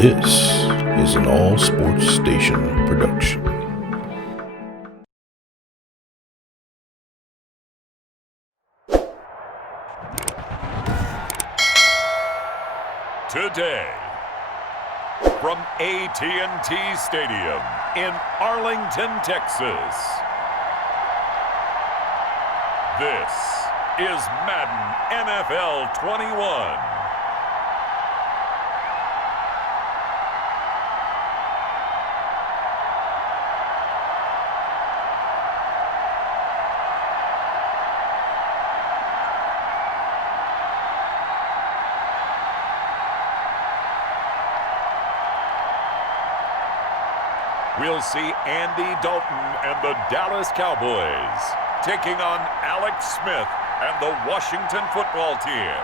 This is an All Sports Station production. Today, from AT&T Stadium in Arlington, Texas, this is Madden NFL 21. We'll see Andy Dalton and the Dallas Cowboys taking on Alex Smith and the Washington football team.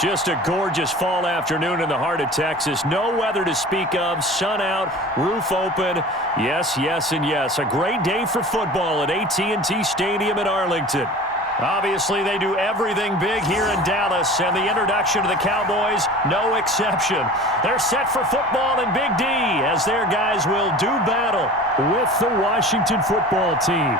Just a gorgeous fall afternoon in the heart of Texas. No weather to speak of. Sun out, roof open. Yes, yes, and yes. A great day for football at AT&T Stadium in Arlington. Obviously, they do everything big here in Dallas, and the introduction to the Cowboys, no exception. They're set for football in Big D, as their guys will do battle with the Washington football team.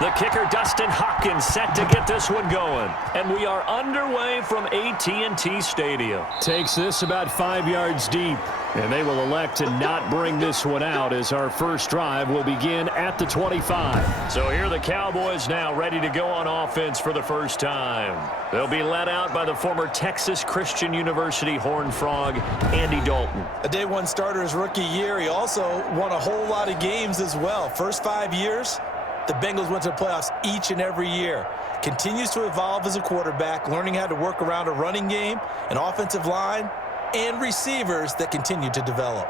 The kicker, Dustin Hopkins, set to get this one going. And we are underway from AT&T Stadium. Takes this about 5 yards deep. And they will elect to not bring this one out as our first drive will begin at the 25. So here are the Cowboys now ready to go on offense for the first time. They'll be led out by the former Texas Christian University Horned Frog, Andy Dalton. A day one starter his rookie year. He also won a whole lot of games as well. First 5 years, the Bengals went to the playoffs each and every year. Continues to evolve as a quarterback, learning how to work around a running game, an offensive line, and receivers that continue to develop.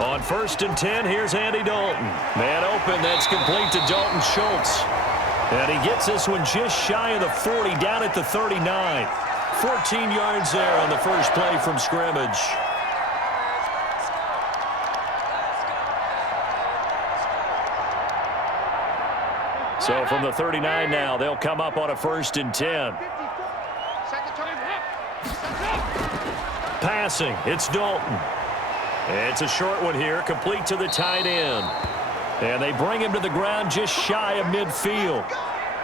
On 1st and 10, here's Andy Dalton. Man open, that's complete to Dalton Schultz. And he gets this one just shy of the 40, down at the 39. 14 yards there on the first play from scrimmage. So from the 39 now, they'll come up on a 1st and 10. Passing, it's Dalton. It's a short one here, complete to the tight end. And they bring him to the ground just shy of midfield.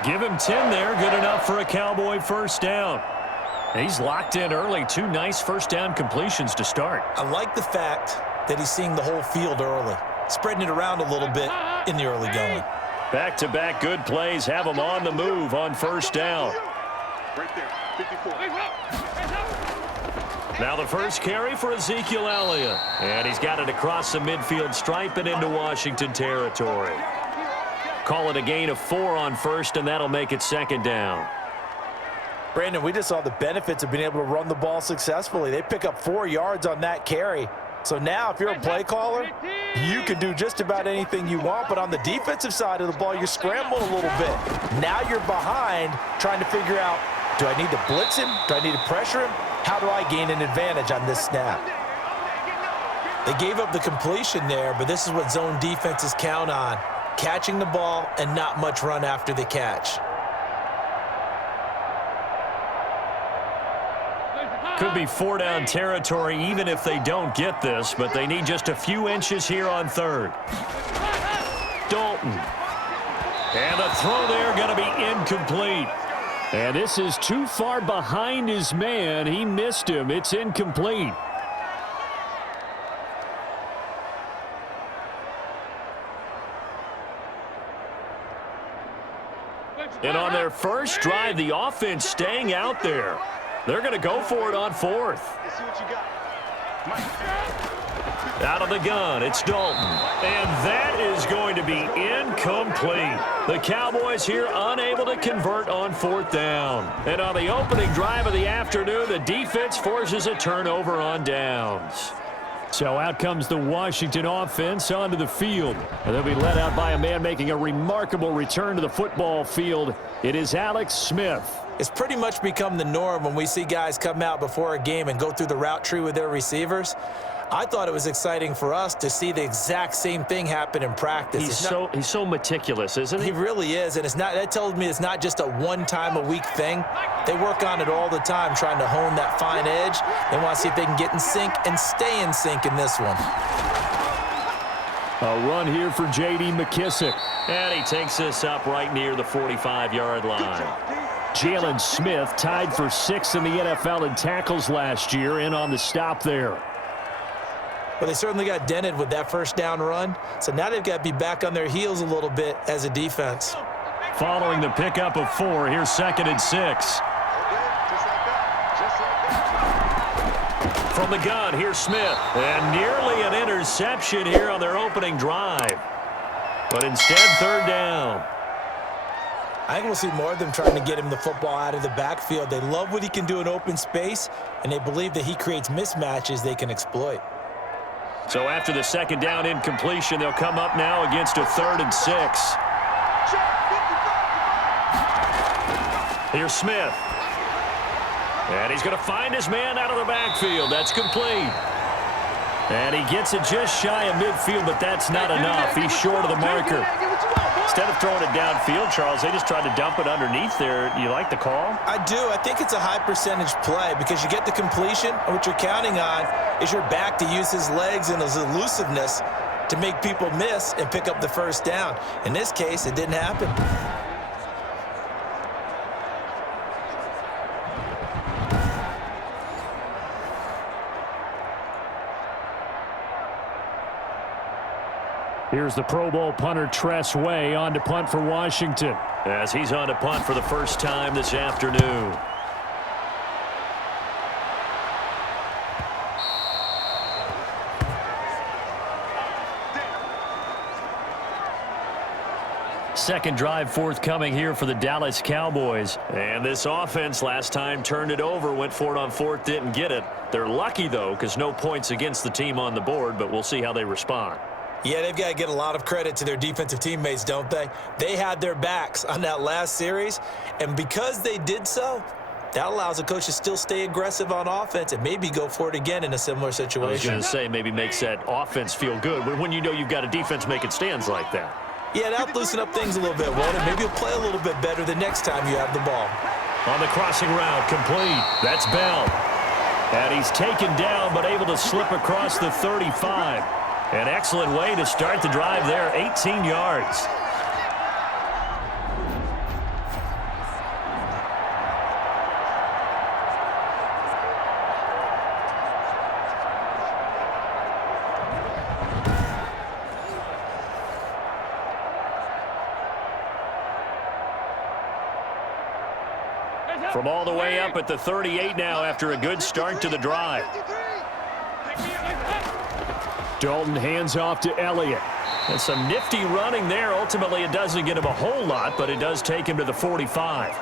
Give him 10 there, good enough for a Cowboy first down. He's locked in early. 2 nice first down completions to start. I like the fact that he's seeing the whole field early, spreading it around a little bit in the early going. Back-to-back good plays have him on the move on first down. Right there, 54. Now the first carry for Ezekiel Elliott. And he's got it across the midfield stripe and into Washington territory. Call it a gain of 4 on first, and that'll make it 2nd down. Brandon, we just saw the benefits of being able to run the ball successfully. They pick up 4 yards on that carry. So now if you're a play caller, you can do just about anything you want. But on the defensive side of the ball, you're scrambling a little bit. Now you're behind trying to figure out, do I need to blitz him? Do I need to pressure him? How do I gain an advantage on this snap? They gave up the completion there, but this is what zone defenses count on. Catching the ball and not much run after the catch. Could be 4-down territory even if they don't get this, but they need just a few inches here on 3rd. Dalton. And the throw there going to be incomplete. And this is too far behind his man. He missed him. It's incomplete. And on their first drive, the offense staying out there. They're going to go for it on fourth. Let's see what you got. Out of the gun, it's Dalton. And that is going to be incomplete. The Cowboys here unable to convert on fourth down. And on the opening drive of the afternoon, the defense forces a turnover on downs. So out comes the Washington offense onto the field. And they'll be led out by a man making a remarkable return to the football field. It is Alex Smith. It's pretty much become the norm when we see guys come out before a game and go through the route tree with their receivers. I thought it was exciting for us to see the exact same thing happen in practice. He's so meticulous, isn't he? He really is, and that tells me it's not just a one-time-a-week thing. They work on it all the time, trying to hone that fine edge. They want to see if they can get in sync and stay in sync in this one. A run here for J.D. McKissick. And he takes this up right near the 45-yard line. Jalen Smith tied for 6th in the NFL in tackles last year, in on the stop there. Well, they certainly got dented with that first down run, so now they've got to be back on their heels a little bit as a defense. Following the pickup of 4, here's 2nd and 6. From the gun, here's Smith. And nearly an interception here on their opening drive. But instead, 3rd down. I think we'll see more of them trying to get him the football out of the backfield. They love what he can do in open space, and they believe that he creates mismatches they can exploit. So after the 2nd down incompletion, they'll come up now against a 3rd and 6. Here's Smith. And he's going to find his man out of the backfield. That's complete. And he gets it just shy of midfield, but that's not enough. He's short of the marker. Instead of throwing it downfield, Charles, they just tried to dump it underneath there. You like the call? I do. I think it's a high percentage play because you get the completion, and what you're counting on is your back to use his legs and his elusiveness to make people miss and pick up the first down. In this case, it didn't happen. Here's the Pro Bowl punter Tress Way on to punt for Washington, as he's on to punt for the first time this afternoon. Second drive forthcoming here for the Dallas Cowboys. And this offense last time turned it over, went for it on 4th, didn't get it. They're lucky, though, because no points against the team on the board, but we'll see how they respond. Yeah, they've got to get a lot of credit to their defensive teammates, don't they? They had their backs on that last series, and because they did so, that allows the coach to still stay aggressive on offense and maybe go for it again in a similar situation. I was going to say, maybe makes that offense feel good when you know you've got a defense making stands like that. Yeah, that'll loosen up things a little bit, won't it? Maybe you'll play a little bit better the next time you have the ball. On the crossing route, complete. That's Bell. And he's taken down, but able to slip across the 35. An excellent way to start the drive there, 18 yards. From all the way up at the 38 now after a good start to the drive. Dalton hands off to Elliott. And some nifty running there. Ultimately, it doesn't get him a whole lot, but it does take him to the 45.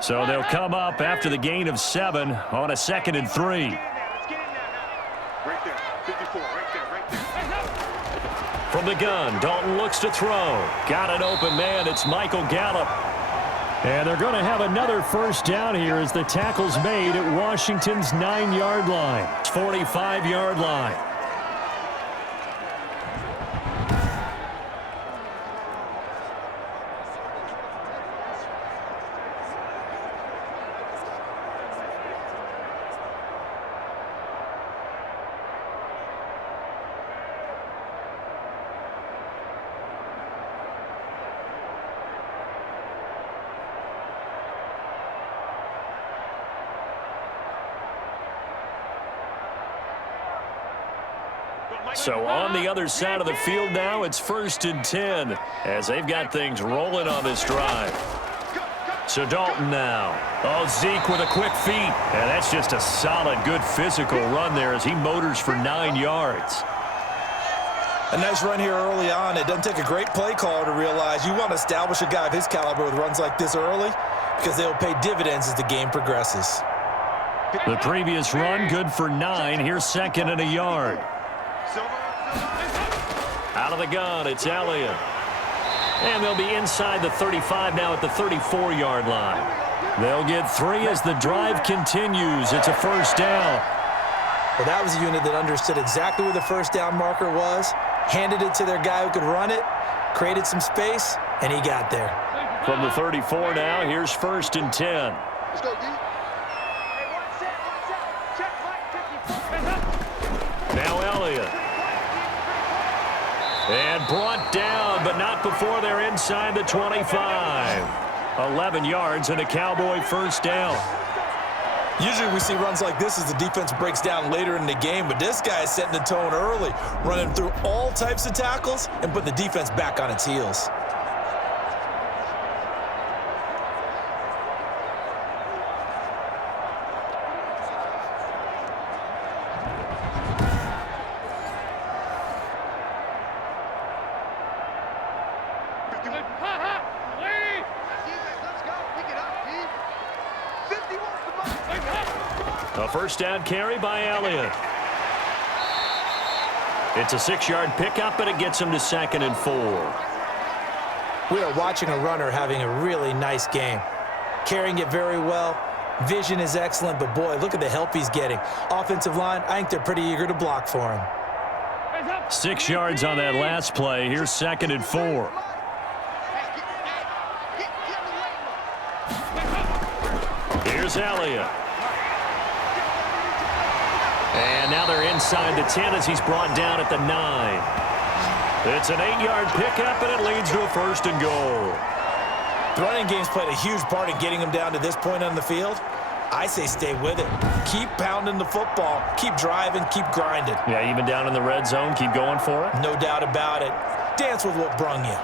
So they'll come up after the gain of 7 on a 2nd and 3. Right there, 54, right there. From the gun, Dalton looks to throw. Got an open man. It's Michael Gallup. And they're going to have another first down here as the tackle's made at Washington's 9-yard line. 45-yard line. So on the other side of the field now, it's 1st and 10 as they've got things rolling on this drive. So Dalton now. Oh, Zeke with a quick feet. And that's just a solid, good physical run there as he motors for 9 yards. A nice run here early on. It doesn't take a great play caller to realize you want to establish a guy of his caliber with runs like this early because they'll pay dividends as the game progresses. The previous run, good for 9. Here's 2nd and a yard. Out of the gun, it's Elliott. And they'll be inside the 35 now at the 34-yard line. They'll get 3 as the drive continues. It's a 1st down. Well, that was a unit that understood exactly where the 1st down marker was, handed it to their guy who could run it, created some space, and he got there. From the 34 now, here's 1st and 10. Let's go, D. Now Elliott. And brought down, but not before they're inside the 25. 11 yards and a Cowboy 1st down. Usually we see runs like this as the defense breaks down later in the game, but this guy is setting the tone early, running through all types of tackles and putting the defense back on its heels. A 1st down carry by Elliott. It's a 6-yard pickup, but it gets him to 2nd and 4. We are watching a runner having a really nice game. Carrying it very well. Vision is excellent, but boy, look at the help he's getting. Offensive line, I think they're pretty eager to block for him. 6 yards on that last play. Here's 2nd and 4. Here's Elliott. And now they're inside the 10 as he's brought down at the 9. It's an 8-yard pickup, and it leads to a 1st and goal. The running game's played a huge part in getting him down to this point on the field. I say stay with it. Keep pounding the football. Keep driving. Keep grinding. Yeah, even down in the red zone, keep going for it. No doubt about it. Dance with what brung you.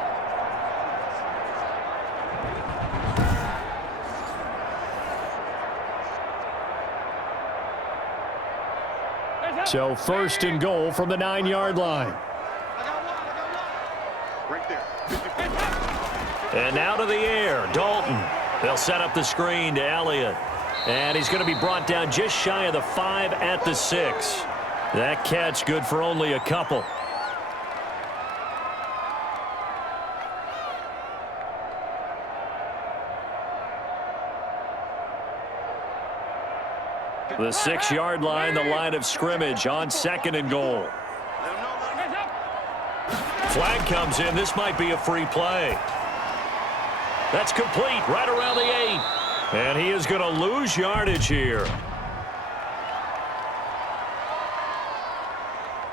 So 1st and goal from the 9-yard line. Right there. And now to the air, Dalton. They'll set up the screen to Elliott. And he's going to be brought down just shy of the 5 at the 6. That catch good for only a couple. The 6-yard line, the line of scrimmage on 2nd and goal. Flag comes in. This might be a free play. That's complete right around the 8. And he is going to lose yardage here.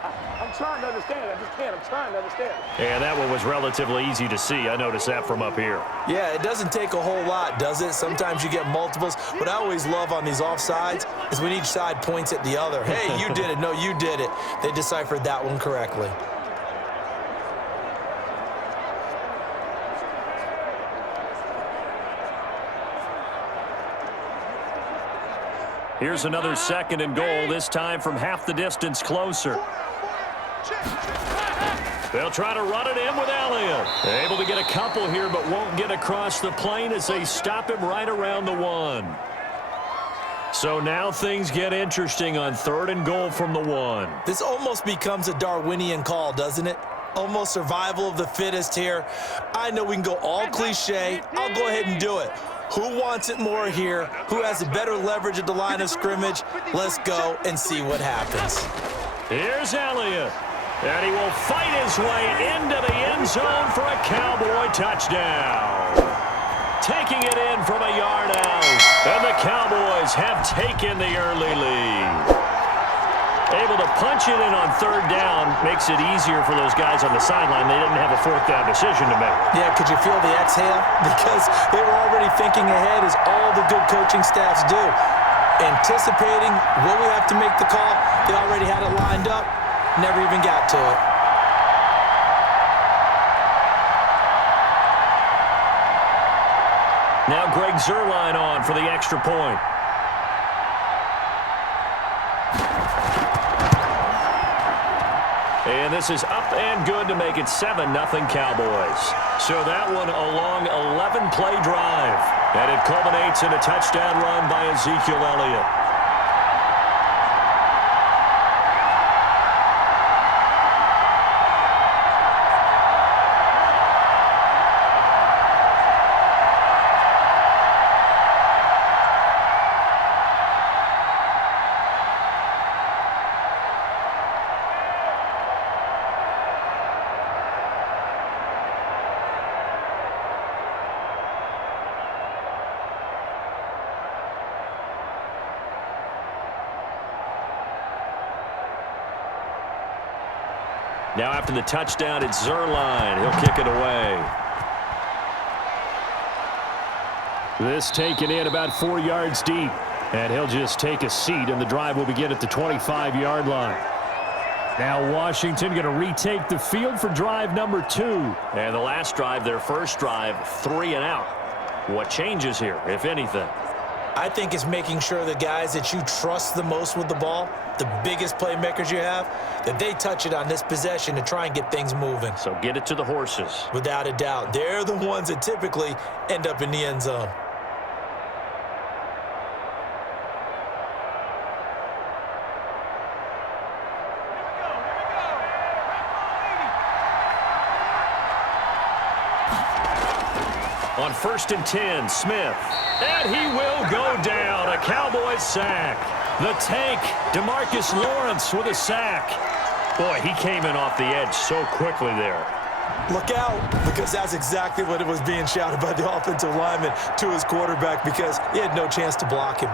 I'm trying to understand. I just can't. I'm trying to understand. And that one was relatively easy to see. I noticed that from up here. Yeah, it doesn't take a whole lot, does it? Sometimes you get multiples. What I always love on these offsides is when each side points at the other. Hey, you did it. No, you did it. They deciphered that one correctly. Here's another 2nd and goal, this time from half the distance closer. They'll try to run it in with Elliott. They're able to get a couple here, but won't get across the plane as they stop him right around the 1. So now things get interesting on 3rd and goal from the 1. This almost becomes a Darwinian call, doesn't it? Almost survival of the fittest here. I know we can go all cliche. I'll go ahead and do it. Who wants it more here? Who has a better leverage at the line of scrimmage? Let's go and see what happens. Here's Elliott. And he will fight his way into the end zone for a Cowboy touchdown. Taking it in from a yard out. And the Cowboys have taken the early lead. Able to punch it in on 3rd down makes it easier for those guys on the sideline. They didn't have a 4th down decision to make. Yeah, could you feel the exhale? Because they were already thinking ahead, as all the good coaching staffs do. Anticipating, will we have to make the call? They already had it lined up. Never even got to it. Now Greg Zuerlein on for the extra point. And this is up and good to make it 7-0 Cowboys. So that one a long 11-play drive. And it culminates in a touchdown run by Ezekiel Elliott. Now after the touchdown, it's Zuerlein. He'll kick it away. This taken in about 4 yards deep. And he'll just take a seat, and the drive will begin at the 25-yard line. Now Washington going to retake the field for drive number 2. And the last drive, their first drive, 3 and out. What changes here, if anything? I think it's making sure the guys that you trust the most with the ball, the biggest playmakers you have, that they touch it on this possession to try and get things moving. So get it to the horses. Without a doubt. They're the ones that typically end up in the end zone. On 1st and 10, Smith. And he will go down. A Cowboys sack. The tank, DeMarcus Lawrence with a sack. Boy, he came in off the edge so quickly there. Look out, because that's exactly what it was being shouted by the offensive lineman to his quarterback, because he had no chance to block him.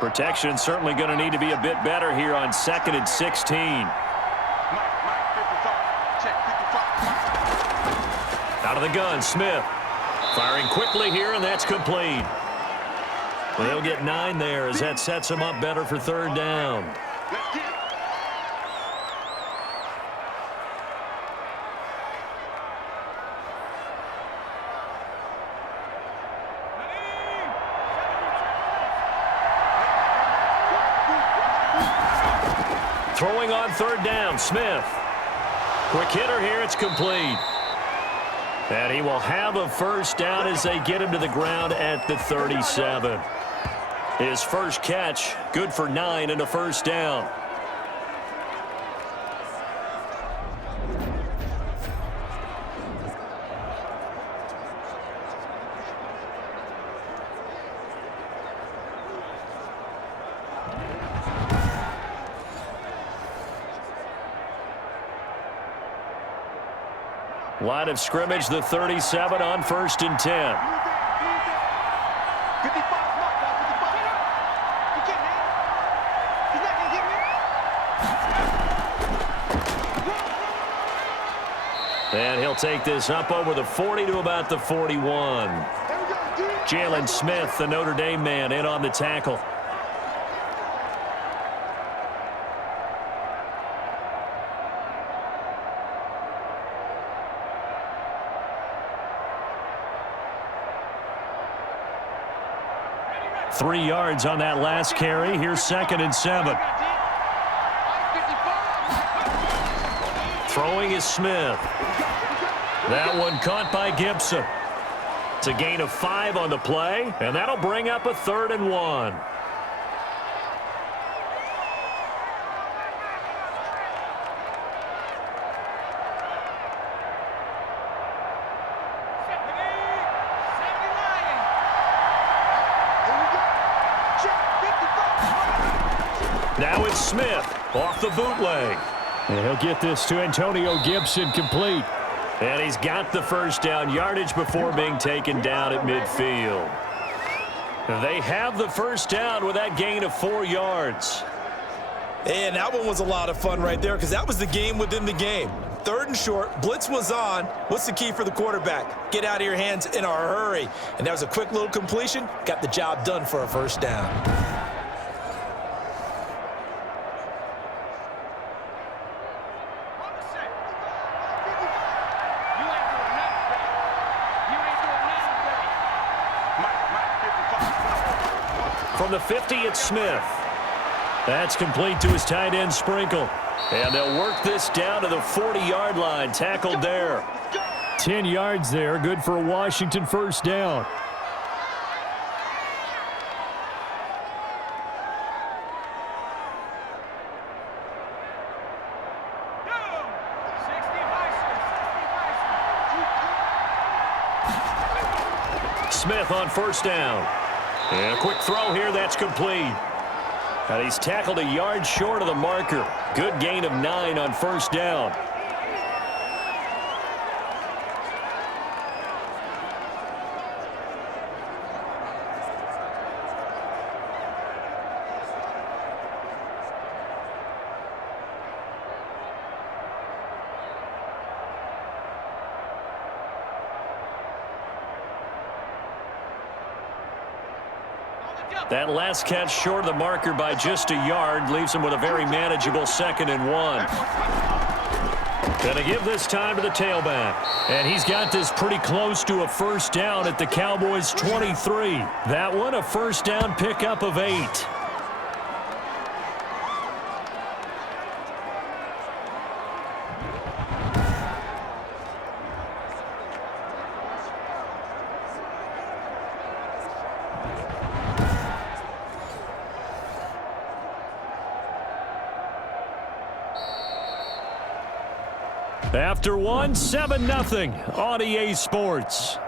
Protection certainly going to need to be a bit better here on 2nd and 16. Out of the gun, Smith. Firing quickly here, and that's complete. Well, they'll get 9 there as that sets them up better for 3rd down. Throwing on 3rd down, Smith. Quick hitter here, it's complete. And he will have a first down as they get him to the ground at the 37. His first catch, good for 9 and a first down. Line of scrimmage, the 37 on 1st and 10. And he'll take this up over the 40 to about the 41. Jalen Smith, the Notre Dame man, in on the tackle. Three yards on that last carry. Here's 2nd and 7. Throwing is Smith. That one caught by Gibson. It's a gain of 5 on the play, and that'll bring up a 3rd and 1. Now it's Smith off the bootleg. And he'll get this to Antonio Gibson complete. And he's got the first down yardage before being taken down at midfield. They have the first down with that gain of 4 yards. And that one was a lot of fun right there, because that was the game within the game. 3rd and short. Blitz was on. What's the key for the quarterback? Get out of your hands in a hurry. And that was a quick little completion. Got the job done for a 1st down. From the 50, it's Smith. That's complete to his tight end, Sprinkle. And they'll work this down to the 40-yard line. Tackled there. 10 yards there. Good for a Washington 1st down. Smith on 1st down. And a quick throw here, that's complete. And he's tackled a yard short of the marker. Good gain of 9 on 1st down. That last catch short of the marker by just a yard leaves him with a very manageable 2nd and 1. Going to give this time to the tailback. And he's got this pretty close to a 1st down at the Cowboys' 23. That one a 1st down pickup of 8. After 1, 7-0 on EA Sports.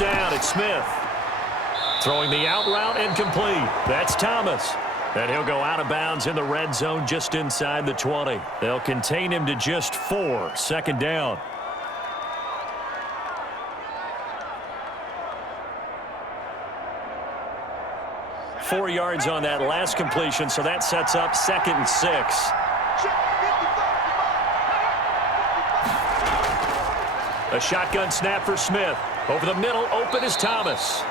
Down, it's Smith. Throwing the out route incomplete. That's Thomas. And he'll go out of bounds in the red zone just inside the 20. They'll contain him to just 4. 2nd down. Four yards on that last completion, so that sets up 2nd and 6. A shotgun snap for Smith. Over the middle, open is Thomas.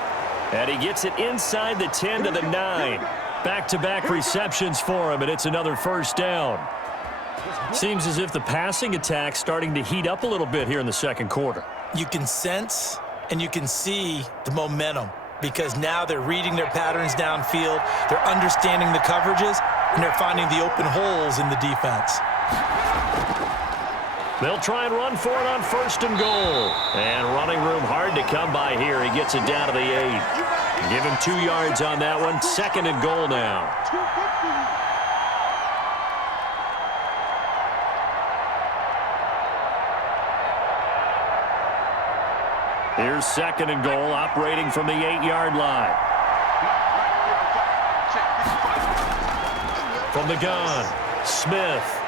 And he gets it inside the 10 to the 9. Back-to-back receptions for him, and it's another 1st down. Seems as if the passing attack's starting to heat up a little bit here in the 2nd quarter. You can sense and you can see the momentum because now they're reading their patterns downfield, they're understanding the coverages, and they're finding the open holes in the defense. They'll try and run for it on 1st and goal. And running room hard to come by here. He gets it down to the 8. Give him 2 yards on that one. 2nd and goal now. Here's 2nd and goal, operating from the 8-yard line. From the gun, Smith.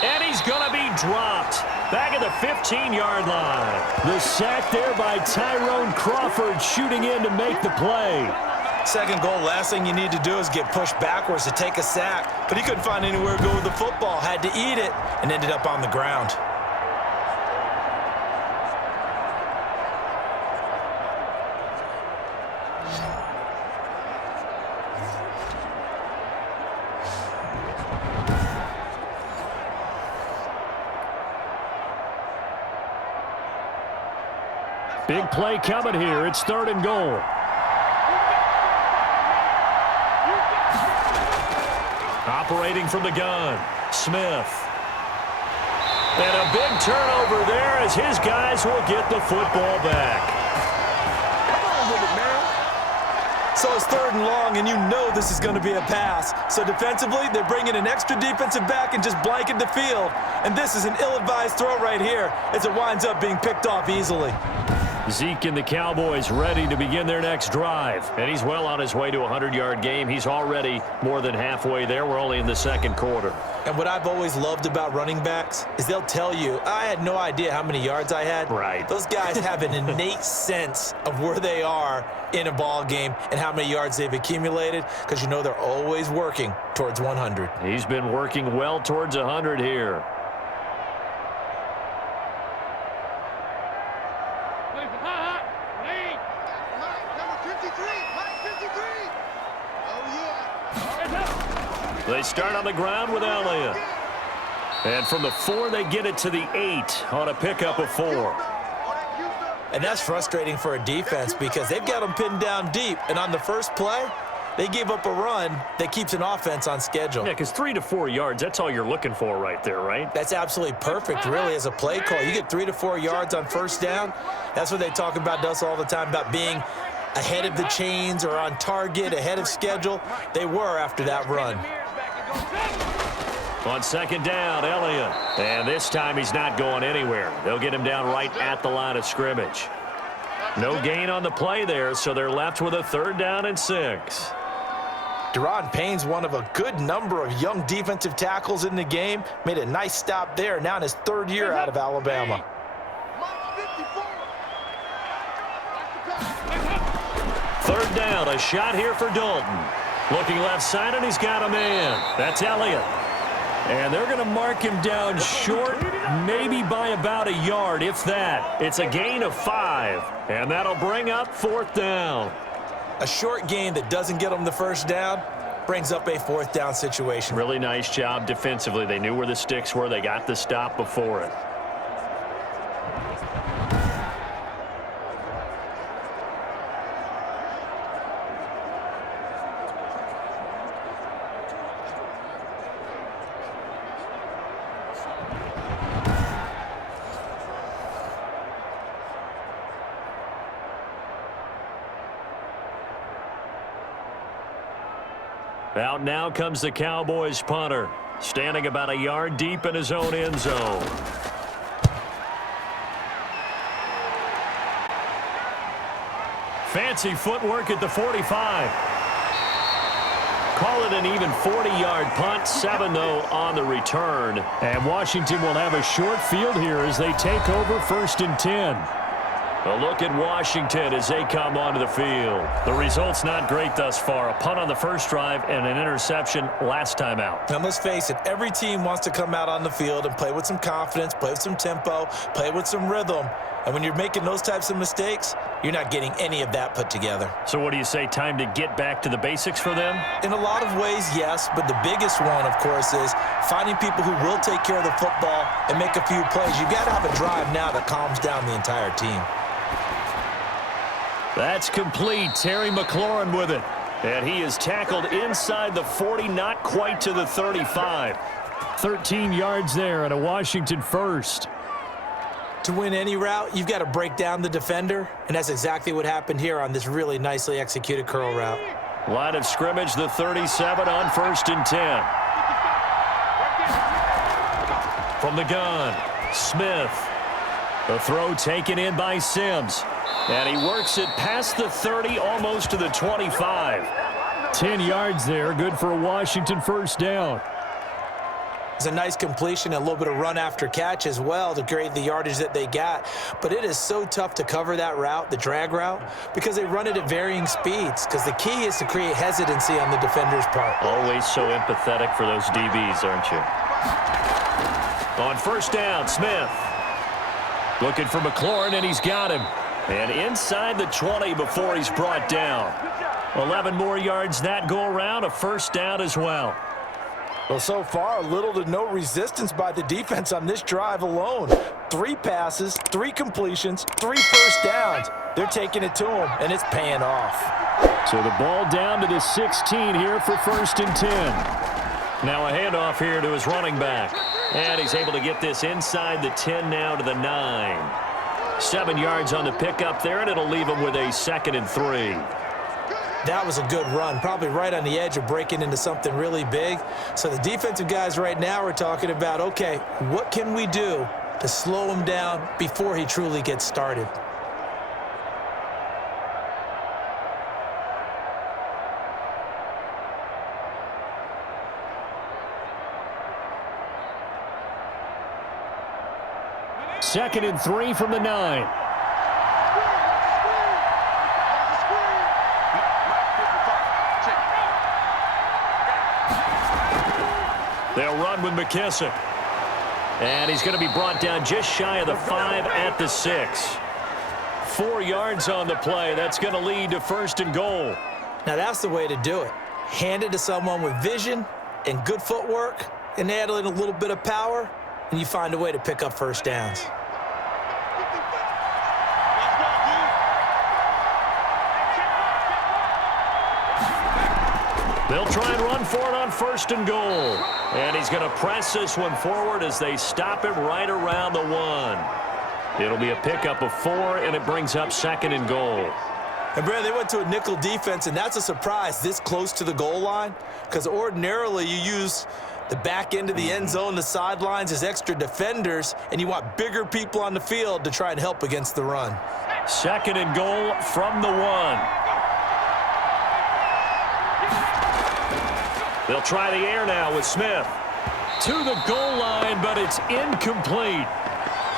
And he's going to be dropped back at the 15-yard line. The sack there by Tyrone Crawford shooting in to make the play. 2nd goal, last thing you need to do is get pushed backwards to take a sack. But he couldn't find anywhere to go with the football, had to eat it, and ended up on the ground. Big play coming here. It's 3rd and goal. Operating from the gun, Smith. And a big turnover there as his guys will get the football back. Come on with it, man. So it's 3rd and long, and you know this is going to be a pass. So defensively, they bring in an extra defensive back and just blanket the field. And this is an ill-advised throw right here as it winds up being picked off easily. Zeke and the Cowboys ready to begin their next drive. And he's well on his way to a 100-yard game. He's already more than halfway there. We're only in the 2nd quarter. And what I've always loved about running backs is they'll tell you, I had no idea how many yards I had. Right. Those guys have an innate sense of where they are in a ball game and how many yards they've accumulated, because you know they're always working towards 100. He's been working well towards 100 here. They start on the ground with Elliott. And from the 4, they get it to the 8 on a pickup of 4. And that's frustrating for a defense because they've got them pinned down deep. And on the first play, they gave up a run that keeps an offense on schedule. Yeah, because 3 to 4 yards, that's all you're looking for right there, right? That's absolutely perfect, really, as a play call. You get 3 to 4 yards on first down. That's what they talk about us all the time, about being ahead of the chains or on target, ahead of schedule. They were after that run. On 2nd down, Elliott. And this time he's not going anywhere. They'll get him down right at the line of scrimmage. No gain on the play there, so they're left with a 3rd down and 6. Deron Payne's one of a good number of young defensive tackles in the game. Made a nice stop there, now in his 3rd year out of Alabama. 3rd down, a shot here for Dalton. Looking left side, and he's got a man. That's Elliott. And they're going to mark him down short, maybe by about a yard, if that. It's a gain of 5, and that'll bring up 4th down. A short gain that doesn't get them the first down brings up a 4th down situation. Really nice job defensively. They knew where the sticks were. They got the stop before it. Out now comes the Cowboys punter, standing about a yard deep in his own end zone. Fancy footwork at the 45. Call it an even 40-yard punt, 7-0 on the return. And Washington will have a short field here as they take over 1st and 10. A look at Washington as they come onto the field. The result's not great thus far. A punt on the first drive and an interception last time out. Now, let's face it, every team wants to come out on the field and play with some confidence, play with some tempo, play with some rhythm. And when you're making those types of mistakes, you're not getting any of that put together. So what do you say, time to get back to the basics for them? In a lot of ways, yes, but the biggest one, of course, is finding people who will take care of the football and make a few plays. You've got to have a drive now that calms down the entire team. That's complete. Terry McLaurin with it. And he is tackled inside the 40, not quite to the 35. 13 yards there and a Washington first. To win any route, you've got to break down the defender, and that's exactly what happened here on this really nicely executed curl route. Line of scrimmage, the 37 on 1st and 10. From the gun, Smith. The throw taken in by Sims. And he works it past the 30, almost to the 25. 10 yards there, good for a Washington first down. It's a nice completion, a little bit of run after catch as well to create the yardage that they got. But it is so tough to cover that route, the drag route, because they run it at varying speeds. Because the key is to create hesitancy on the defender's part. Always so empathetic for those DBs, aren't you? On first down, Smith. Looking for McLaurin, and he's got him. And inside the 20 before he's brought down. 11 more yards that go around, a first down as well. Well, so far, little to no resistance by the defense on this drive alone. 3 passes, 3 completions, 3 first downs. They're taking it to him, and it's paying off. So the ball down to the 16 here for 1st and 10. Now a handoff here to his running back. And he's able to get this inside the 10 now to the 9. 7 yards on the pickup there, and it'll leave him with a 2nd and 3. That was a good run, probably right on the edge of breaking into something really big. So the defensive guys right now are talking about, okay, what can we do to slow him down before he truly gets started? Second and 3 from the 9. They'll run with McKissick. And he's going to be brought down just shy of the 5 at the 6. 4 yards on the play. That's going to lead to first and goal. Now that's the way to do it. Hand it to someone with vision and good footwork and add in a little bit of power, and you find a way to pick up first downs. They'll try and run for it on first and goal. And he's going to press this one forward as they stop him right around the 1. It'll be a pickup of 4, and it brings up second and goal. And, Brad, they went to a nickel defense, and that's a surprise this close to the goal line, because ordinarily you use the back end of the end zone, the sidelines as extra defenders, and you want bigger people on the field to try and help against the run. Second and goal from the 1. They'll try the air now with Smith. To the goal line, but it's incomplete.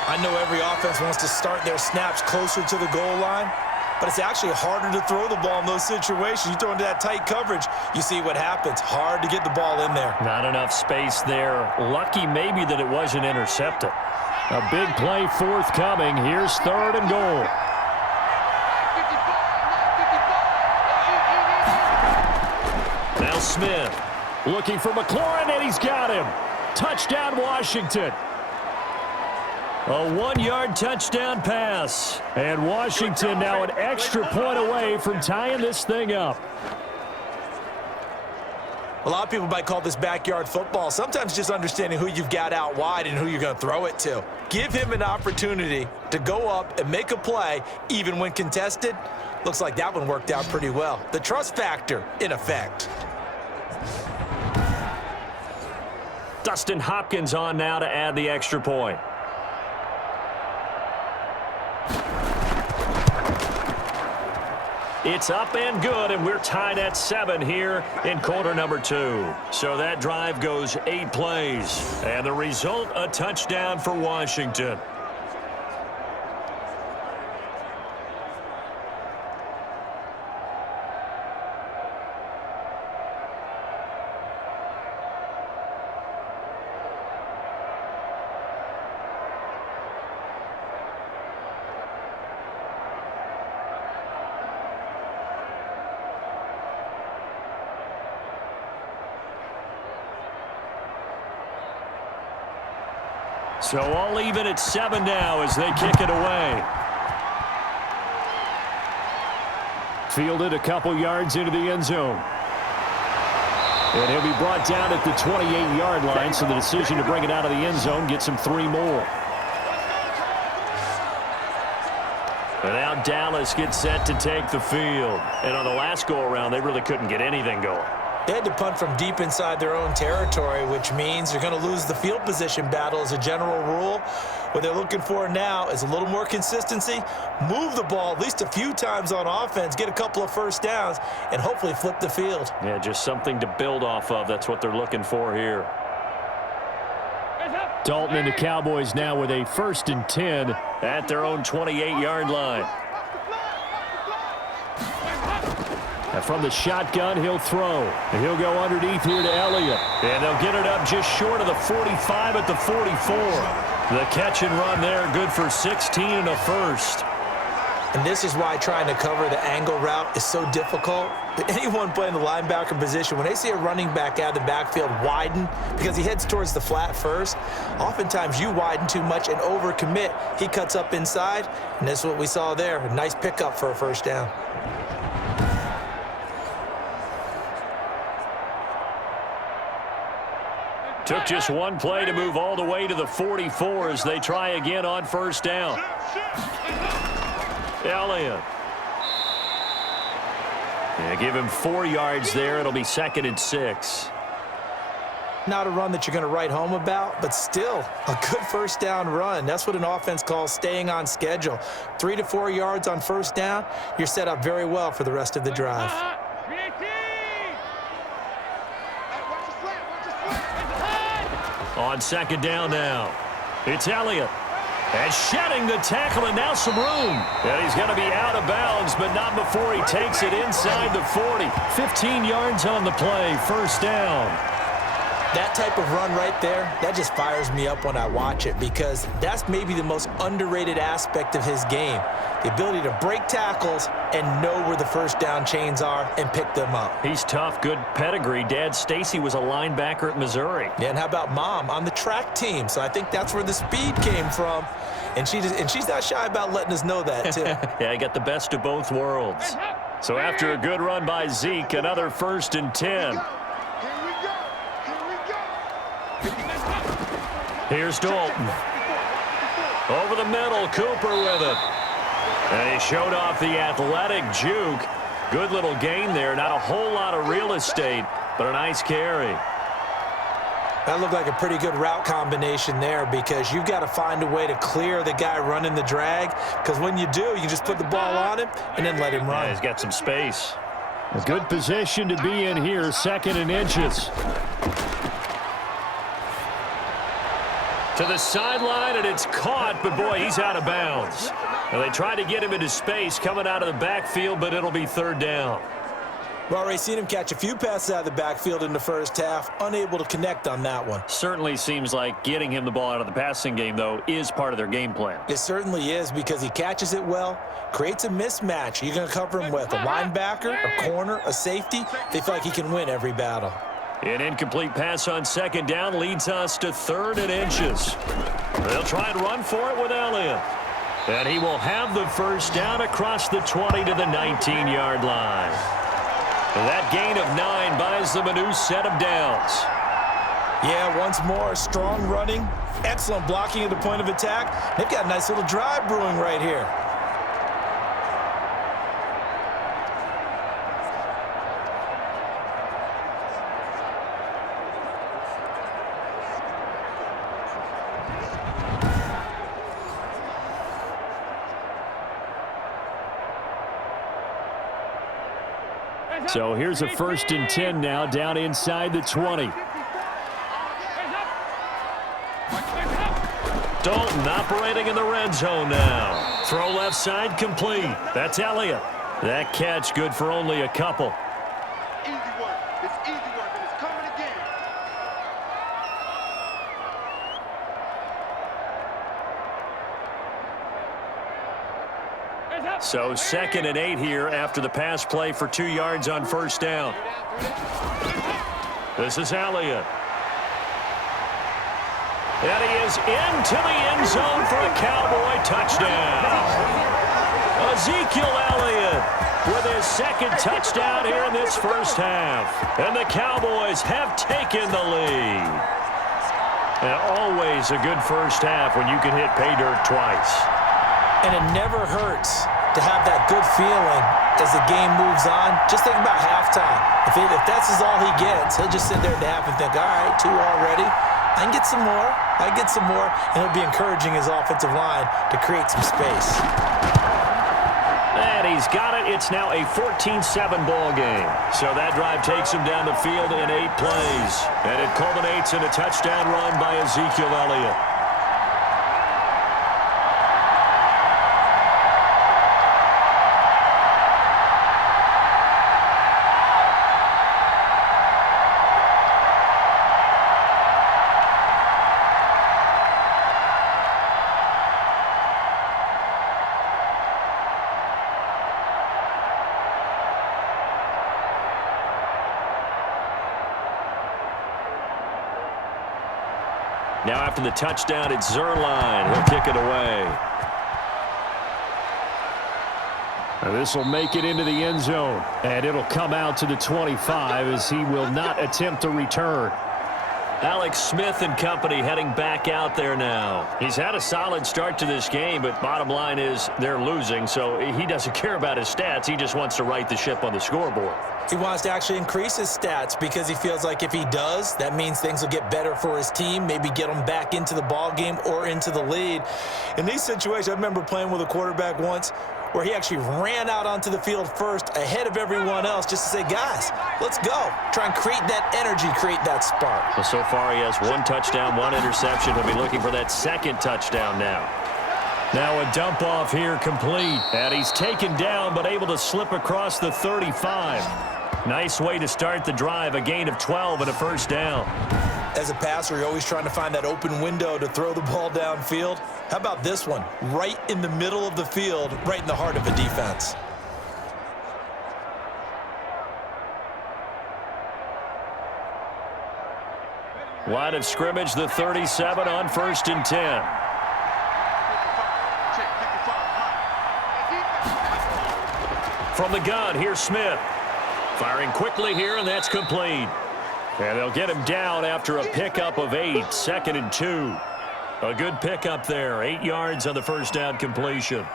I know every offense wants to start their snaps closer to the goal line, but it's actually harder to throw the ball in those situations. You throw into that tight coverage, you see what happens. Hard to get the ball in there. Not enough space there. Lucky maybe that it wasn't intercepted. A big play forthcoming. Here's third and goal. Now Smith. Looking for McLaurin, and he's got him. Touchdown, Washington. A 1-yard touchdown pass. And Washington now an extra point away from tying this thing up. A lot of people might call this backyard football. Sometimes just understanding who you've got out wide and who you're going to throw it to. Give him an opportunity to go up and make a play, even when contested. Looks like that one worked out pretty well. The trust factor in effect. Dustin Hopkins on now to add the extra point. It's up and good, and we're tied at 7 here in quarter number 2. So that drive goes 8 plays. And the result, a touchdown for Washington. So all even at 7 now as they kick it away. Fielded a couple yards into the end zone. And he'll be brought down at the 28-yard line, so the decision to bring it out of the end zone gets him 3 more. And now Dallas gets set to take the field. And on the last go-around, they really couldn't get anything going. They had to punt from deep inside their own territory, which means they're going to lose the field position battle as a general rule. What they're looking for now is a little more consistency, move the ball at least a few times on offense, get a couple of first downs, and hopefully flip the field. Yeah, just something to build off of. That's what they're looking for here. Dalton and the Cowboys now with a 1st and 10 at their own 28-yard line. And from the shotgun, he'll throw. And he'll go underneath here to Elliott. And they'll get it up just short of the 45 at the 44. The catch and run there, good for 16 and a first. And this is why trying to cover the angle route is so difficult. Anyone playing the linebacker position, when they see a running back out of the backfield widen because he heads towards the flat first, oftentimes you widen too much and overcommit. He cuts up inside, and that's what we saw there. A nice pickup for a first down. Took just one play to move all the way to the 44 as they try again on first down. Elliott. Yeah, give him 4 yards there. It'll be 2nd and 6. Not a run that you're going to write home about, but still a good first down run. That's what an offense calls staying on schedule. 3 to 4 yards on first down, you're set up very well for the rest of the drive. On 2nd down now, it's Elliott. And shedding the tackle, and now some room. And he's going to be out of bounds, but not before he takes it inside the 40. 15 yards on the play, first down. That type of run right there, that just fires me up when I watch it, because that's maybe the most underrated aspect of his game. The ability to break tackles and know where the first down chains are and pick them up. He's tough, good pedigree. Dad, Stacy, was a linebacker at Missouri. Yeah, and how about Mom on the track team? So I think that's where the speed came from. And she's not shy about letting us know that, too. Yeah, he got the best of both worlds. So after a good run by Zeke, another 1st and 10. Here's Dalton. Over the middle, Cooper with it. And he showed off the athletic juke. Good little gain there. Not a whole lot of real estate, but a nice carry. That looked like a pretty good route combination there, because you've got to find a way to clear the guy running the drag, because when you do, you just put the ball on him and then let him run. Yeah, he's got some space. A good position to be in here, 2nd and inches. To the sideline, and it's caught, but boy, he's out of bounds. Well, they tried to get him into space coming out of the backfield, but it'll be 3rd down. We've already seen him catch a few passes out of the backfield in the first half, unable to connect on that one. Certainly seems like getting him the ball out of the passing game, though, is part of their game plan. It certainly is, because he catches it well, creates a mismatch. You're going to cover him with a linebacker, a corner, a safety. They feel like he can win every battle. An incomplete pass on 2nd down leads us to 3rd and inches. They'll try and run for it with Elliott. And he will have the first down across the 20 to the 19-yard line. That gain of 9 buys them a new set of downs. Yeah, once more, strong running, excellent blocking at the point of attack. They've got a nice little drive brewing right here. So here's a 1st and 10 now, down inside the 20. Dalton operating in the red zone now. Throw left side complete. That's Elliott. That catch good for only a couple. Easy work. It's easy work, and it's coming again. So 2nd and 8 here after the pass play for 2 yards on first down. This is Elliott. And he is into the end zone for a Cowboy touchdown. Ezekiel Elliott with his 2nd touchdown here in this first half. And the Cowboys have taken the lead. And always a good first half when you can hit pay dirt twice. And it never hurts to have that good feeling as the game moves on. Just think about halftime. If that's all he gets, he'll just sit there at the half and think, all right, 2 already. I can get some more. I can get some more. And he'll be encouraging his offensive line to create some space. And he's got it. It's now a 14-7 ball game. So that drive takes him down the field in 8 plays. And it culminates in a touchdown run by Ezekiel Elliott. Now after the touchdown, it's Zerline. He'll kick it away. This will make it into the end zone. And it'll come out to the 25 as he will not attempt to return. Alex Smith and company heading back out there now. He's had a solid start to this game, but bottom line is they're losing, so he doesn't care about his stats. He just wants to right the ship on the scoreboard. He wants to actually increase his stats because he feels like if he does, that means things will get better for his team, maybe get them back into the ball game or into the lead. In these situations, I remember playing with a quarterback once where he actually ran out onto the field first ahead of everyone else just to say, guys, let's go. Try and create that energy, create that spark. Well, so far he has 1 touchdown, 1 interception. He'll be looking for that second touchdown now. Now a dump off here complete. And he's taken down but able to slip across the 35. Nice way to start the drive, a gain of 12 and a first down. As a passer, you're always trying to find that open window to throw the ball downfield. How about this one? Right in the middle of the field, right in the heart of a defense. Line of scrimmage, the 37 on 1st and 10. From the gun, here's Smith. Firing quickly here, and that's complete. And they'll get him down after a pickup of 8, 2nd and 2. A good pickup there, 8 yards on the first down completion.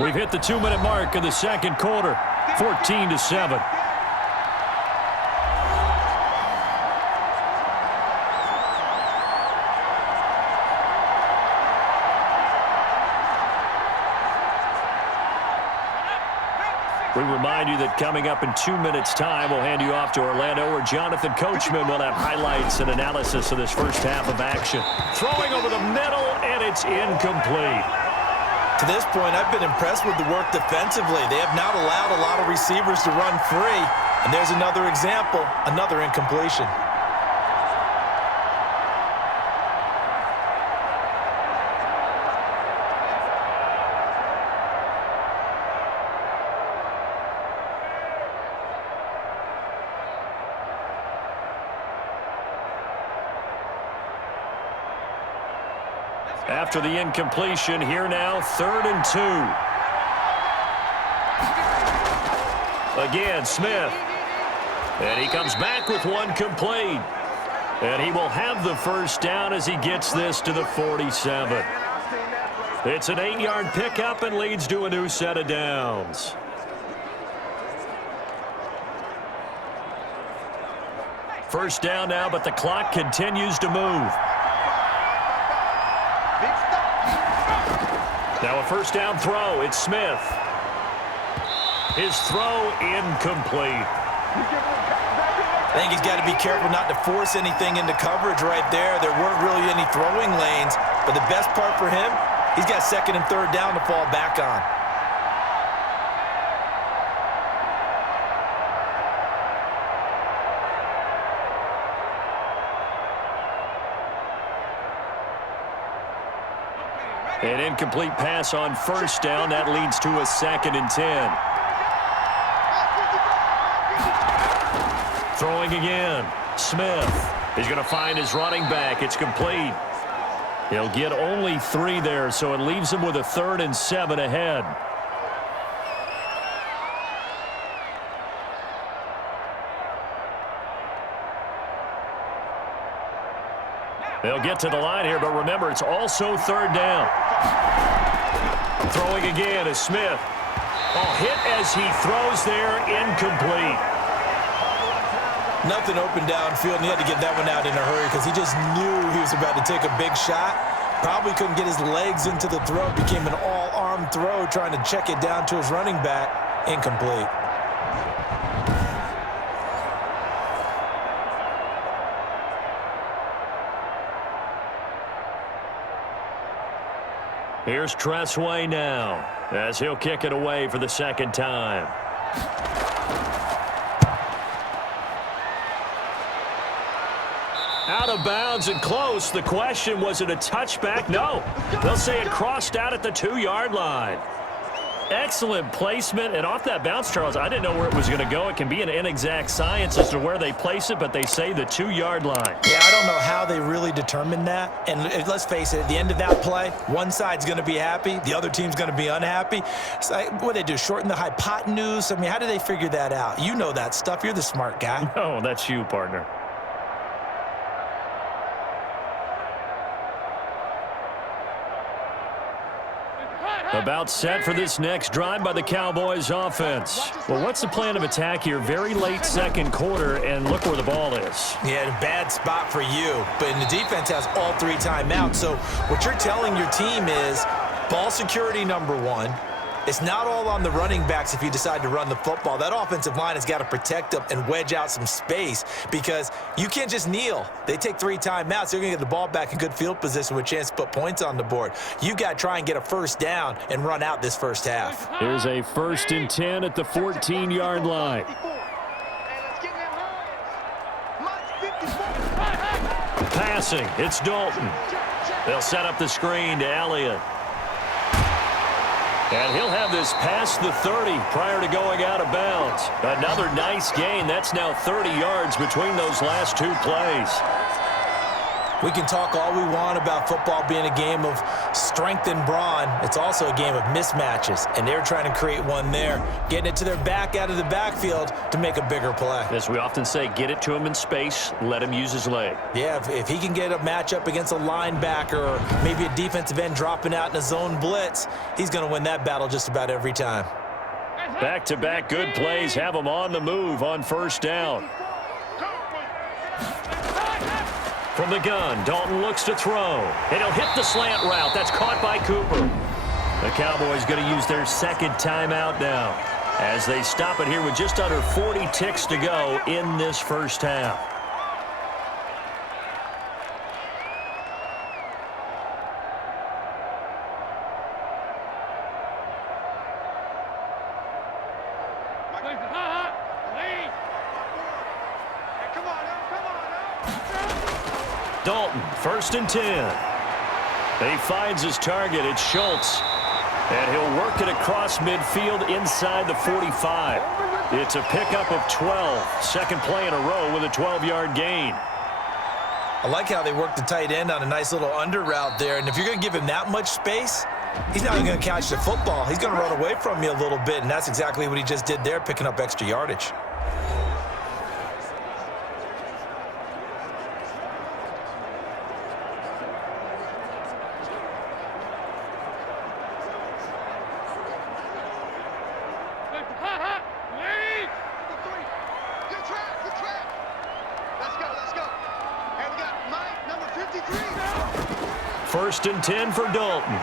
We've hit the 2-minute mark in the second quarter, 14-7. We remind you that coming up in 2 minutes' time, we'll hand you off to Orlando, where Jonathan Coachman will have highlights and analysis of this first half of action. Throwing over the middle, and it's incomplete. To this point, I've been impressed with the work defensively. They have not allowed a lot of receivers to run free. And there's another example, another incompletion. After the incompletion, here now, 3rd and 2. Again, Smith. And he comes back with 1 complete. And he will have the first down as he gets this to the 47. It's an 8-yard pickup and leads to a new set of downs. First down now, but the clock continues to move. Now a first down throw. It's Smith. His throw incomplete. I think he's got to be careful not to force anything into coverage right there. There weren't really any throwing lanes, but the best part for him, he's got 2nd and 3rd down to fall back on. An incomplete pass on first down. That leads to a 2nd and 10. Throwing again. Smith is going to find his running back. It's complete. He'll get only 3 there, so it leaves him with a 3rd and 7 ahead. They'll get to the line here, but remember, it's also 3rd down. Throwing again is Smith. Oh, hit as he throws there, incomplete. Nothing open downfield, and he had to get that one out in a hurry because he just knew he was about to take a big shot. Probably couldn't get his legs into the throw. Became an all-arm throw, trying to check it down to his running back. Incomplete. Here's Tressway now, as he'll kick it away for the 2nd time. Out of bounds and close. The question, was it a touchback? No. They'll say it crossed out at the 2-yard line. Excellent placement, and off that bounce, Charles, I didn't know where it was going to go. It can be an inexact science as to where they place it, but they say the 2-yard line. Yeah, I don't know how they really determined that. And let's face it, at the end of that play, one side's going to be happy, the other team's going to be unhappy. It's like, what they do, shorten the hypotenuse? I mean, how do they figure that out? You know that stuff. You're the smart guy. No, that's you, partner. About set for this next drive by the Cowboys offense. Well, what's the plan of attack here? Very late second quarter, and look where the ball is. Yeah, a bad spot for you. But the defense has all 3 timeouts. So what you're telling your team is ball security number 1. It's not all on the running backs if you decide to run the football. That offensive line has got to protect them and wedge out some space because you can't just kneel. They take 3 timeouts. They're going to get the ball back in good field position with a chance to put points on the board. You got to try and get a first down and run out this first half. Here's a 1st and 10 at the 14-yard line. Passing, it's Dalton. They'll set up the screen to Elliott. And he'll have this past the 30 prior to going out of bounds. Another nice gain. That's now 30 yards between those last 2 plays. We can talk all we want about football being a game of strength and brawn. It's also a game of mismatches, and they're trying to create one there, getting it to their back out of the backfield to make a bigger play. As we often say, get it to him in space, let him use his leg. Yeah, if he can get a matchup against a linebacker or maybe a defensive end dropping out in a zone blitz, he's going to win that battle just about every time. Back-to-back good plays have him on the move on first down. From the gun, Dalton looks to throw, and he'll hit the slant route. That's caught by Cooper. The Cowboys going to use their 2nd timeout now as they stop it here with just under 40 ticks to go in this first half. Dalton, 1st and 10. He finds his target. It's Schultz. And he'll work it across midfield inside the 45. It's a pickup of 12. 2nd play in a row with a 12-yard gain. I like how they work the tight end on a nice little under route there. And if you're going to give him that much space, he's not even going to catch the football. He's going to run away from you a little bit, and that's exactly what he just did there, picking up extra yardage. First and 10 for Dalton.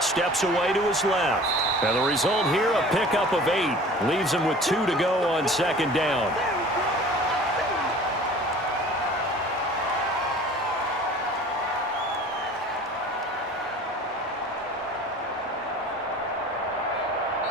Steps away to his left. And the result here, a pickup of 8. Leaves him with 2 to go on 2nd down.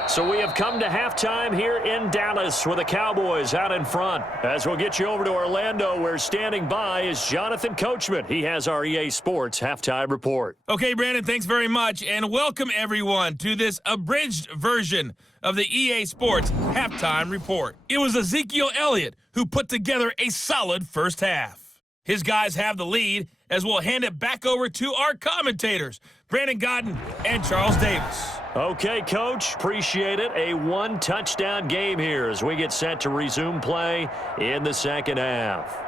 So we have come to halftime here in Dallas with the Cowboys out in front. As we'll get you over to Orlando, where standing by is Jonathan Coachman. He has our EA Sports halftime report. Okay, Brandon, thanks very much, and welcome everyone to this abridged version of the EA Sports halftime report. It was Ezekiel Elliott who put together a solid first half. His guys have the lead, as we'll hand it back over to our commentators, Brandon Godden and Charles Davis. Okay, Coach, appreciate it. A 1-touchdown game here as we get set to resume play in the 2nd half.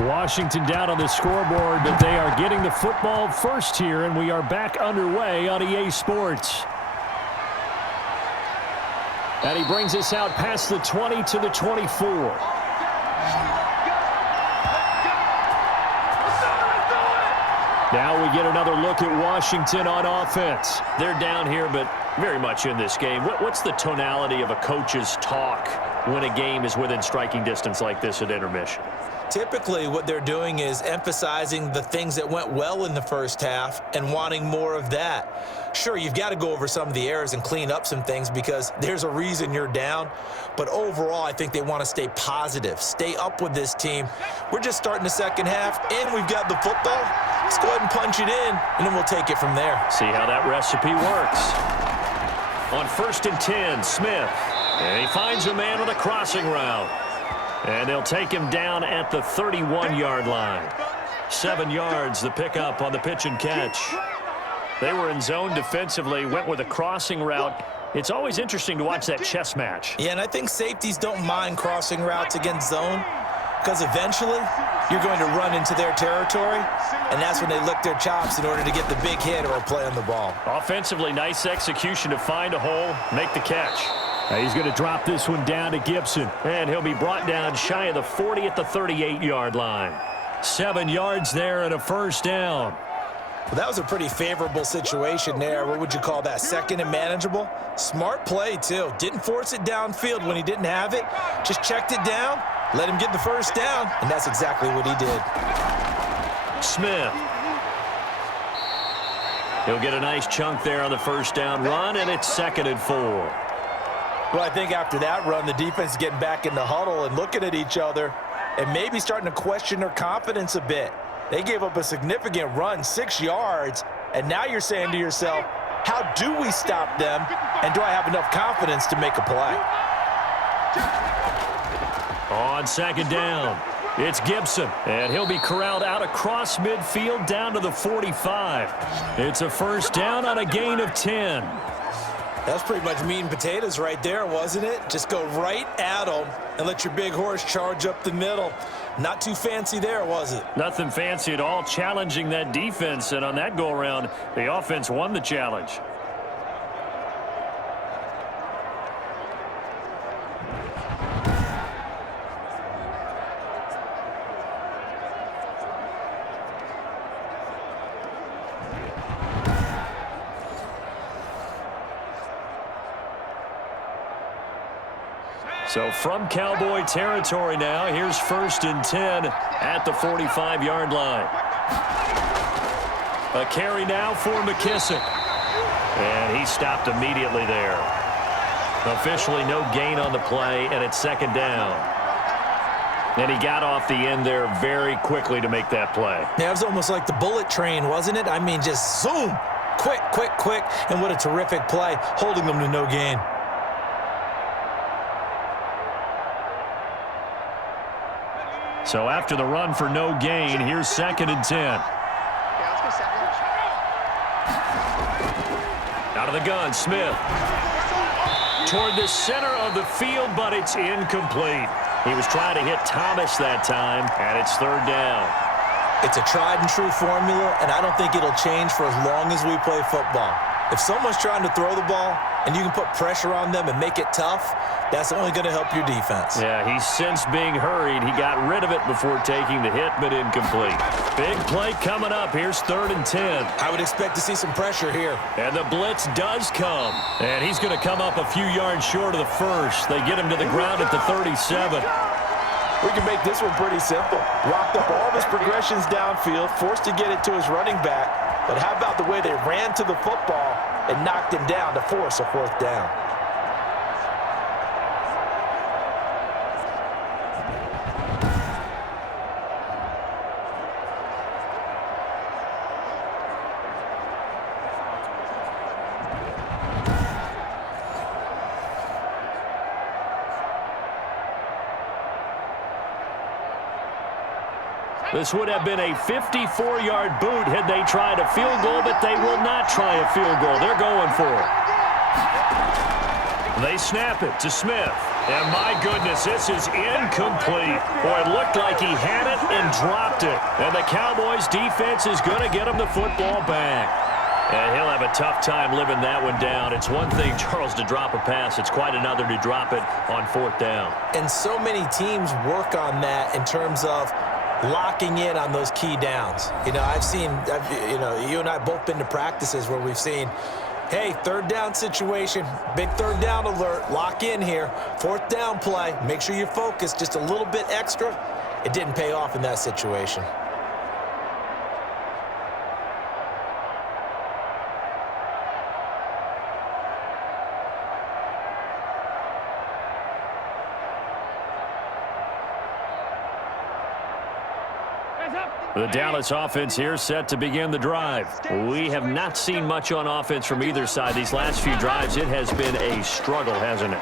Washington down on the scoreboard, but they are getting the football first here, and we are back underway on EA Sports. And he brings us out past the 20 to the 24. Now we get another look at Washington on offense. They're down here, but very much in this game. What's the tonality of a coach's talk when a game is within striking distance like this at intermission? Typically, what they're doing is emphasizing the things that went well in the first half and wanting more of that. Sure, you've got to go over some of the errors and clean up some things because there's a reason you're down. But overall, I think they want to stay positive, stay up with this team. We're just starting the second half, and we've got the football. Let's go ahead and punch it in, and then we'll take it from there. See how that recipe works. On 1st and 10, Smith. And he finds a man with a crossing route. And they'll take him down at the 31-yard line. 7 yards, the pickup on the pitch and catch. They were in zone defensively, went with a crossing route. It's always interesting to watch that chess match. Yeah, and I think safeties don't mind crossing routes against zone because eventually you're going to run into their territory, and that's when they lick their chops in order to get the big hit or a play on the ball. Offensively, nice execution to find a hole, make the catch. He's going to drop this one down to Gibson, and he'll be brought down shy of the 40 at the 38-yard line. 7 yards there and a first down. Well, that was a pretty favorable situation there. What would you call that? Second and manageable? Smart play, too. Didn't force it downfield when he didn't have it. Just checked it down, let him get the first down, and that's exactly what he did. Smith. He'll get a nice chunk there on the first down run, and it's 2nd and 4. Well, I think after that run, the defense is getting back in the huddle and looking at each other and maybe starting to question their confidence a bit. They gave up a significant run, 6 yards, and now you're saying to yourself, how do we stop them, and do I have enough confidence to make a play? On 2nd down, it's Gibson, and he'll be corralled out across midfield down to the 45. It's a first down on a gain of 10. That's pretty much meat and potatoes right there, wasn't it? Just go right at them and let your big horse charge up the middle. Not too fancy there, was it? Nothing fancy at all, challenging that defense, and on that go-around, the offense won the challenge. So from Cowboy territory now, here's 1st and 10 at the 45-yard line. A carry now for McKissick. And he stopped immediately there. Officially no gain on the play, and it's 2nd down. And he got off the end there very quickly to make that play. Yeah, it was almost like the bullet train, wasn't it? I mean, just zoom, quick, quick, quick, and what a terrific play, holding them to no gain. So after the run for no gain, here's 2nd and 10. Out of the gun, Smith. Toward the center of the field, but it's incomplete. He was trying to hit Thomas that time, and it's 3rd down. It's a tried and true formula, and I don't think it'll change for as long as we play football. If someone's trying to throw the ball and you can put pressure on them and make it tough, that's only going to help your defense. Yeah, he's since being hurried. He got rid of it before taking the hit, but incomplete. Big play coming up. Here's 3rd and 10. I would expect to see some pressure here. And the blitz does come. And he's going to come up a few yards short of the first. They get him to the ground at the 37. We can make this one pretty simple. Locked up all of his progressions downfield, forced to get it to his running back. But how about the way they ran to the football and knocked him down to force a 4th down? This would have been a 54-yard boot had they tried a field goal, but they will not try a field goal. They're going for it. They snap it to Smith. And my goodness, this is incomplete. Boy, it looked like he had it and dropped it. And the Cowboys defense is going to get him the football back. And he'll have a tough time living that one down. It's one thing, Charles, to drop a pass. It's quite another to drop it on 4th down. And so many teams work on that in terms of locking in on those key downs. You know, you and I both been to practices where we've seen, hey, third down situation, big third down alert, lock in here, fourth down play, make sure you're focused just a little bit extra. It didn't pay off in that situation. The Dallas offense here set to begin the drive. We have not seen much on offense from either side. These last few drives, it has been a struggle, hasn't it?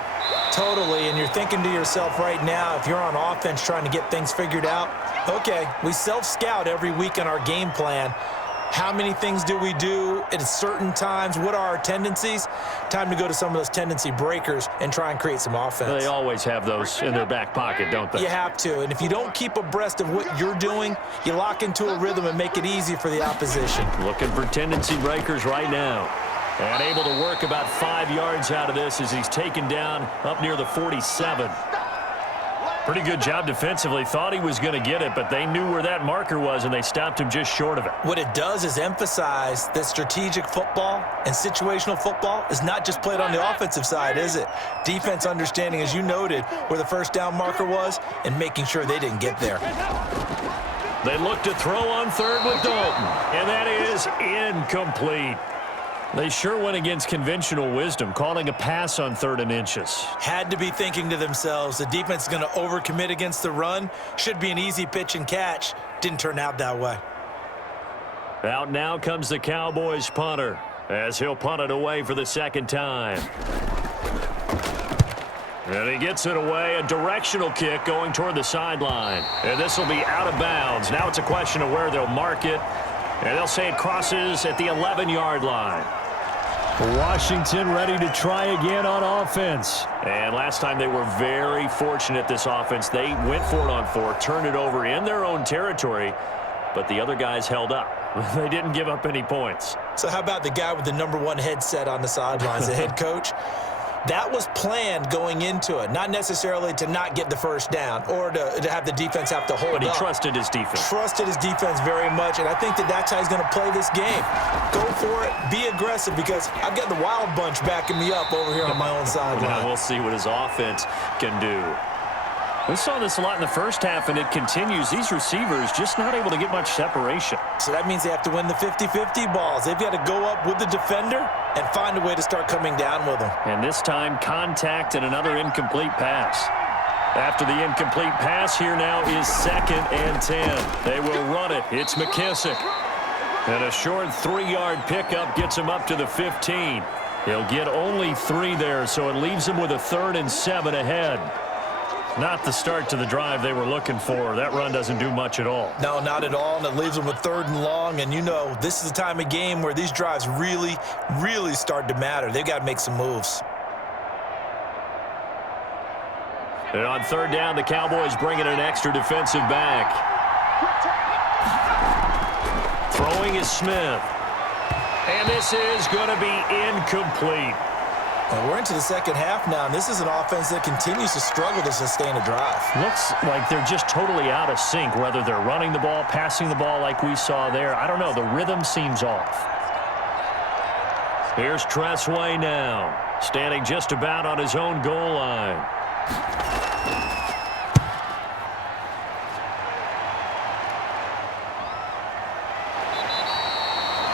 Totally, and you're thinking to yourself right now, if you're on offense trying to get things figured out, okay, we self-scout every week in our game plan. How many things do we do at certain times? What are our tendencies? Time to go to some of those tendency breakers and try and create some offense. They always have those in their back pocket, don't they? You have to, and if you don't keep abreast of what you're doing, you lock into a rhythm and make it easy for the opposition. Looking for tendency breakers right now. And able to work about 5 yards out of this as he's taken down up near the 47. Pretty good job defensively. Thought he was going to get it, but they knew where that marker was, and they stopped him just short of it. What it does is emphasize that strategic football and situational football is not just played on the offensive side, is it? Defense understanding, as you noted, where the first down marker was and making sure they didn't get there. They look to throw on third with Dalton, and that is incomplete. They sure went against conventional wisdom, calling a pass on 3rd and inches. Had to be thinking to themselves, the defense is going to overcommit against the run. Should be an easy pitch and catch. Didn't turn out that way. Out now comes the Cowboys punter, as he'll punt it away for the second time. And he gets it away, a directional kick going toward the sideline. And this will be out of bounds. Now it's a question of where they'll mark it. And they'll say it crosses at the 11-yard line. Washington ready to try again on offense. And last time they were very fortunate, this offense. They went for it on 4, turned it over in their own territory, but the other guys held up. They didn't give up any points. So how about the guy with the #1 headset on the sidelines, the head coach? That was planned going into it, not necessarily to not get the first down or to have the defense have to hold up. But he trusted his defense. Trusted his defense very much, and I think that's how he's going to play this game. Go for it, be aggressive, because I've got the wild bunch backing me up over here on my own sideline. Now we'll see what his offense can do. We saw this a lot in the first half, and it continues. These receivers just not able to get much separation. So that means they have to win the 50-50 balls. They've got to go up with the defender and find a way to start coming down with them. And this time, contact and another incomplete pass. After the incomplete pass, here now is 2nd and 10. They will run it. It's McKissick. And a short 3-yard pickup gets him up to the 15. He'll get only 3 there, so it leaves him with a 3rd and 7 ahead. Not the start to the drive they were looking for. That run doesn't do much at all. No, not at all, and it leaves them with 3rd and long. And you know, this is the time of game where these drives really, really start to matter. They've got to make some moves. And on 3rd down, the Cowboys bring in an extra defensive back. Throwing is Smith. And this is going to be incomplete. Well, we're into the second half now, and this is an offense that continues to struggle to sustain a drive. Looks like they're just totally out of sync, whether they're running the ball, passing the ball like we saw there. I don't know. The rhythm seems off. Here's Tressway now, standing just about on his own goal line.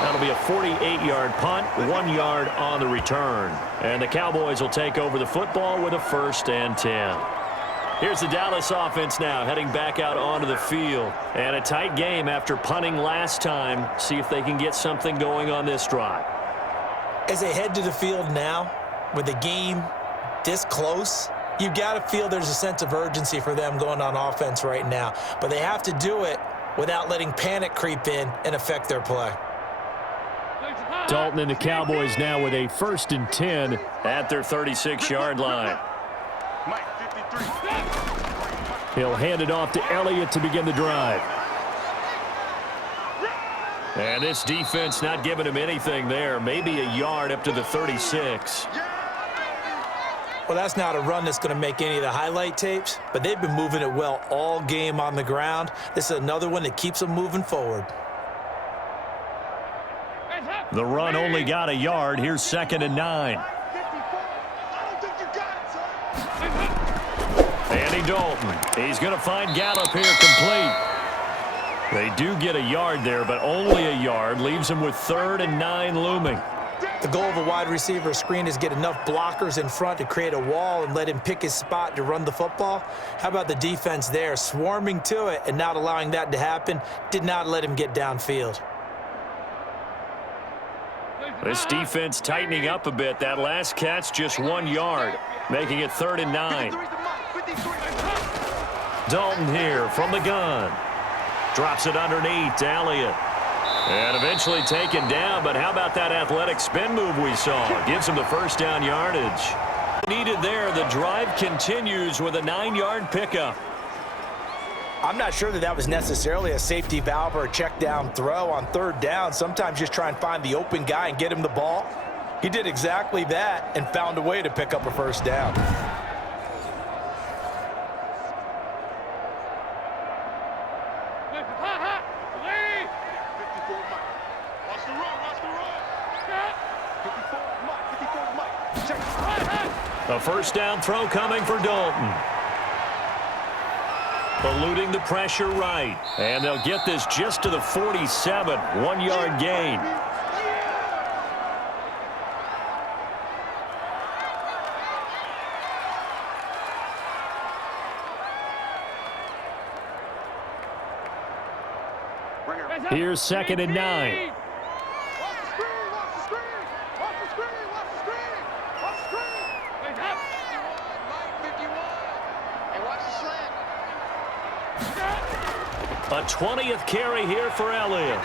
That'll be a 48-yard punt, 1 yard on the return. And the Cowboys will take over the football with a 1st and 10. Here's the Dallas offense now heading back out onto the field. And a tight game after punting last time. See if they can get something going on this drive. As they head to the field now, with the game this close, you've got to feel there's a sense of urgency for them going on offense right now. But they have to do it without letting panic creep in and affect their play. Dalton and the Cowboys now with a 1st and 10 at their 36-yard line. He'll hand it off to Elliott to begin the drive. And this defense not giving him anything there. Maybe a yard up to the 36. Well, that's not a run that's going to make any of the highlight tapes, but they've been moving it well all game on the ground. This is another one that keeps them moving forward. The run only got a yard. Here's 2nd and 9. Andy Dalton. He's going to find Gallup here complete. They do get a yard there, but only a yard. Leaves him with 3rd and 9 looming. The goal of a wide receiver screen is get enough blockers in front to create a wall and let him pick his spot to run the football. How about the defense there, swarming to it and not allowing that to happen? Did not let him get downfield. This defense tightening up a bit. That last catch just 1 yard, making it 3rd and 9. Dalton here from the gun. Drops it underneath to Elliott. And eventually taken down, but how about that athletic spin move we saw? Gives him the 1st down yardage. Needed there. The drive continues with a 9-yard pickup. I'm not sure that was necessarily a safety valve or a check down throw on 3rd down. Sometimes just try and find the open guy and get him the ball. He did exactly that and found a way to pick up a 1st down. A 1st down throw coming for Dalton. Eluding the pressure right. And they'll get this just to the 47. 1-yard gain. Here's 2nd and 9. A 20th carry here for Elliott.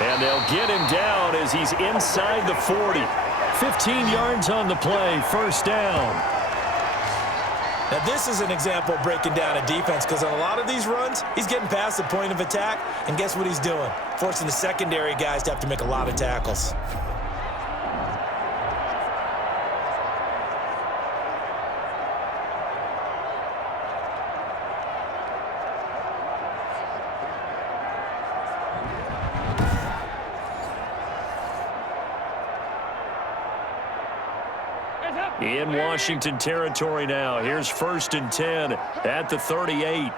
And they'll get him down as he's inside the 40. 15 yards on the play, 1st down. Now, this is an example of breaking down a defense because on a lot of these runs, he's getting past the point of attack, and guess what he's doing? Forcing the secondary guys to have to make a lot of tackles. In Washington territory now. Here's 1st and 10 at the 38.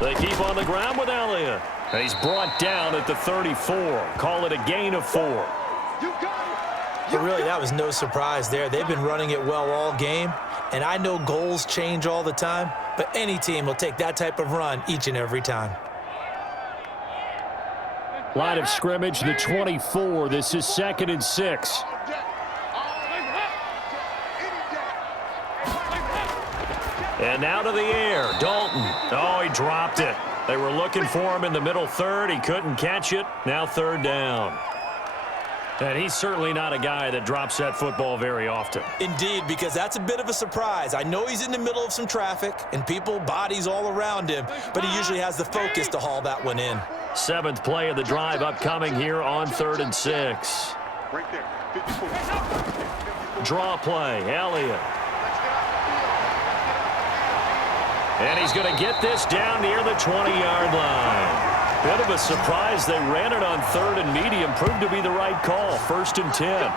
They keep on the ground with Elliott. And he's brought down at the 34. Call it a gain of 4. But really, that was no surprise there. They've been running it well all game. And I know goals change all the time, but any team will take that type of run each and every time. Line of scrimmage, the 24. This is 2nd and 6. And out of the air, Dalton. Oh, he dropped it. They were looking for him in the middle 3rd. He couldn't catch it. Now 3rd down. And he's certainly not a guy that drops that football very often. Indeed, because that's a bit of a surprise. I know he's in the middle of some traffic and people, bodies all around him, but he usually has the focus to haul that one in. 7th play of the drive upcoming here on 3rd and 6. Right there. 54. Draw play, Elliott. And he's going to get this down near the 20-yard line. Bit of a surprise. They ran it on 3rd and medium. Proved to be the right call. 1st and 10.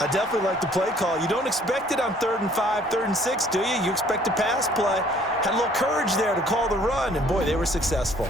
I definitely like the play call. You don't expect it on 3rd and 5, 3rd and 6, do you? You expect a pass play. Had a little courage there to call the run, and boy, they were successful.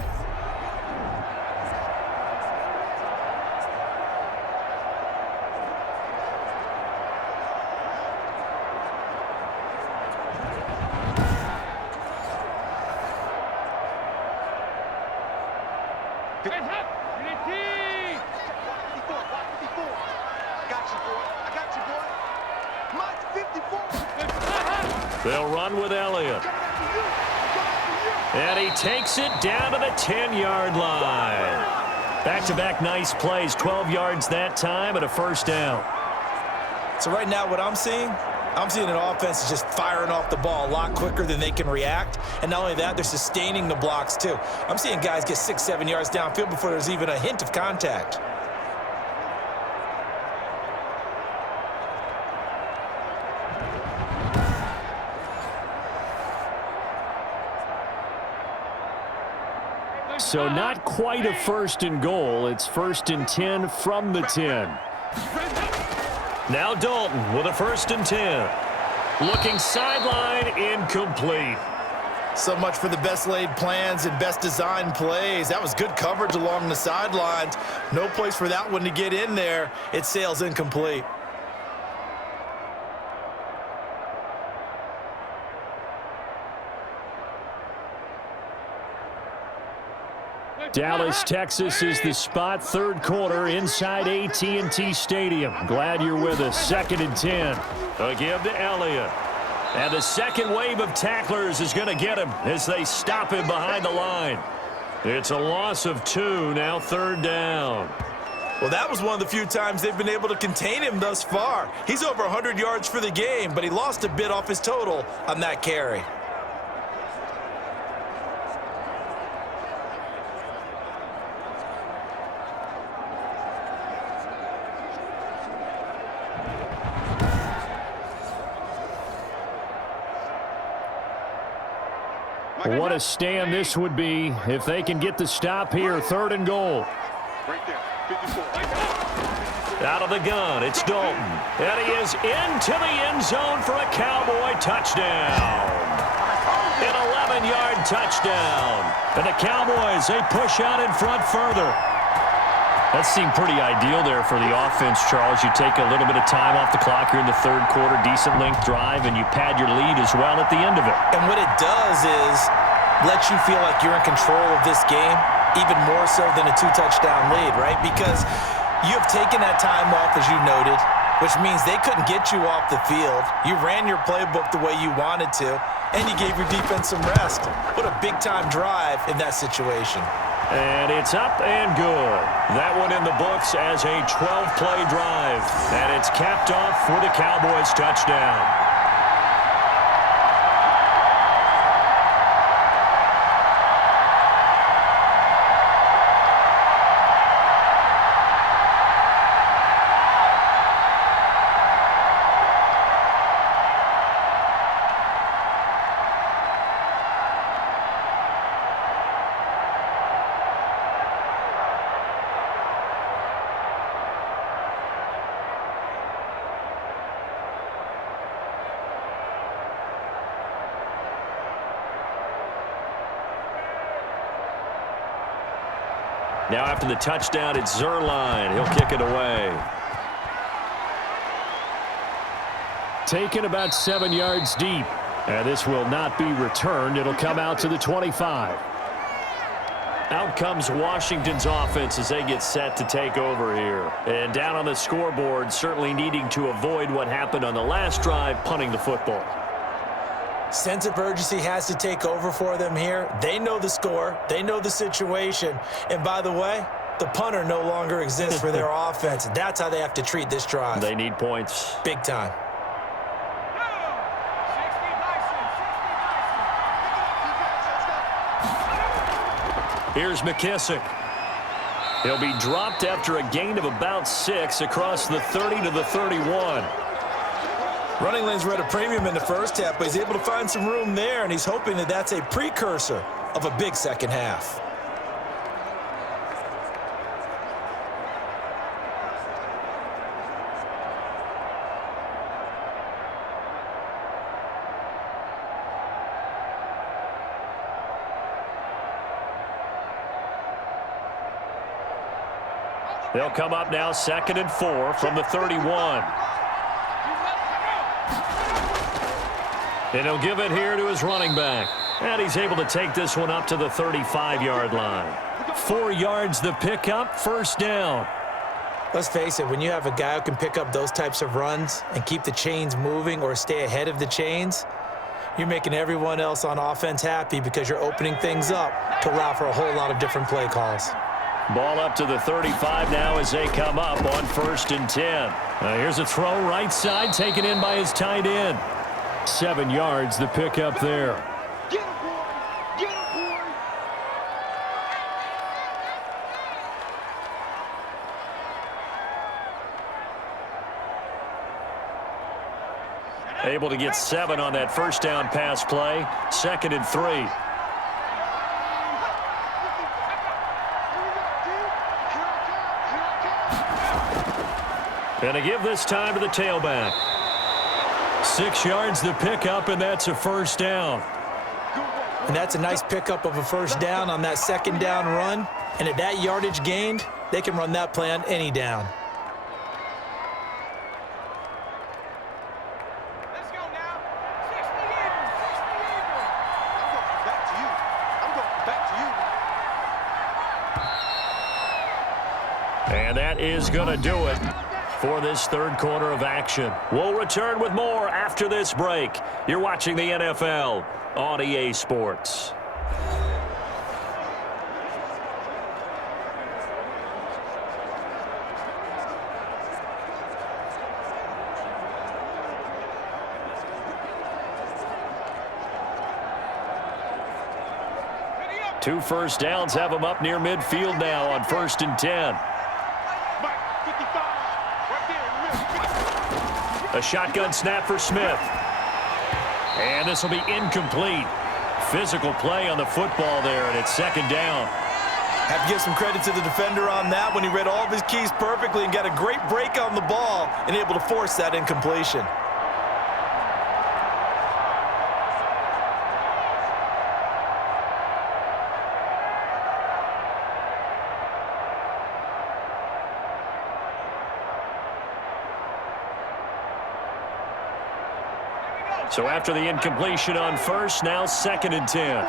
They'll run with Elliott. And he takes it down to the 10-yard line. Back-to-back nice plays, 12 yards that time and a 1st down. So right now what I'm seeing, I'm seeing an offense is just firing off the ball a lot quicker than they can react. And not only that, they're sustaining the blocks too. I'm seeing guys get 6-7 yards downfield before there's even a hint of contact. So not quite a 1st and goal. It's 1st and 10 from the 10. Now Dalton with a 1st and 10. Looking sideline, incomplete. So much for the best laid plans and best designed plays. That was good coverage along the sidelines. No place for that one to get in there. It sails incomplete. Dallas, Texas is the spot. 3rd quarter inside AT&T Stadium. Glad you're with us. 2nd and 10. A give to Elliott. And the second wave of tacklers is going to get him as they stop him behind the line. It's a loss of 2. Now 3rd down. Well, that was one of the few times they've been able to contain him thus far. He's over 100 yards for the game, but he lost a bit off his total on that carry. What a stand this would be if they can get the stop here. 3rd and goal. Right there, 54. Out of the gun, it's Dalton. And he is into the end zone for a Cowboy touchdown. An 11-yard touchdown. And the Cowboys, they push out in front further. That seemed pretty ideal there for the offense, Charles. You take a little bit of time off the clock here in the 3rd quarter, decent length drive, and you pad your lead as well at the end of it. And what it does is let you feel like you're in control of this game, even more so than a 2-touchdown lead, right? Because you have taken that time off, as you noted, which means they couldn't get you off the field. You ran your playbook the way you wanted to, and you gave your defense some rest. What a big-time drive in that situation. And it's up and good. That one in the books as a 12-play drive. And it's capped off with a Cowboys touchdown. Now after the touchdown, it's Zerline. He'll kick it away. Taken about 7 yards deep. And this will not be returned. It'll come out to the 25. Out comes Washington's offense as they get set to take over here. And down on the scoreboard, certainly needing to avoid what happened on the last drive, punting the football. Sense of urgency has to take over for them here. They know the score. They know the situation. And by the way, the punter no longer exists for their offense. That's how they have to treat this drive. They need points. Big time. Here's McKissick. He'll be dropped after a gain of about 6 across the 30 to the 31. Running lanes were at a premium in the first half, but he's able to find some room there, and he's hoping that that's a precursor of a big second half. They'll come up now 2nd and 4 from the 31. And he'll give it here to his running back. And he's able to take this one up to the 35-yard line. 4 yards the pickup, 1st down. Let's face it, when you have a guy who can pick up those types of runs and keep the chains moving or stay ahead of the chains, you're making everyone else on offense happy because you're opening things up to allow for a whole lot of different play calls. Ball up to the 35 now as they come up on 1st and 10. Here's a throw right side, taken in by his tight end. 7 yards, the pickup there. Get him, boy! Get him, boy! Able to get 7 on that first down pass play. 2nd and 3. And to give this time to the tailback. 6 yards the pickup, and that's a first down. And that's a nice pickup of a first down on that 2nd down run. And at that yardage gained, they can run that play on any down. Let's go now. 60 Eagles. 60 Eagles. I'm going back to you. I'm going back to you. And that is going to do it for this 3rd quarter of action. We'll return with more after this break. You're watching the NFL on EA Sports. Two first downs have them up near midfield now on 1st and 10. A shotgun snap for Smith. And this will be incomplete. Physical play on the football there, and it's 2nd down. Have to give some credit to the defender on that when he read all of his keys perfectly and got a great break on the ball and able to force that incompletion. So after the incompletion on 1st, now 2nd and 10.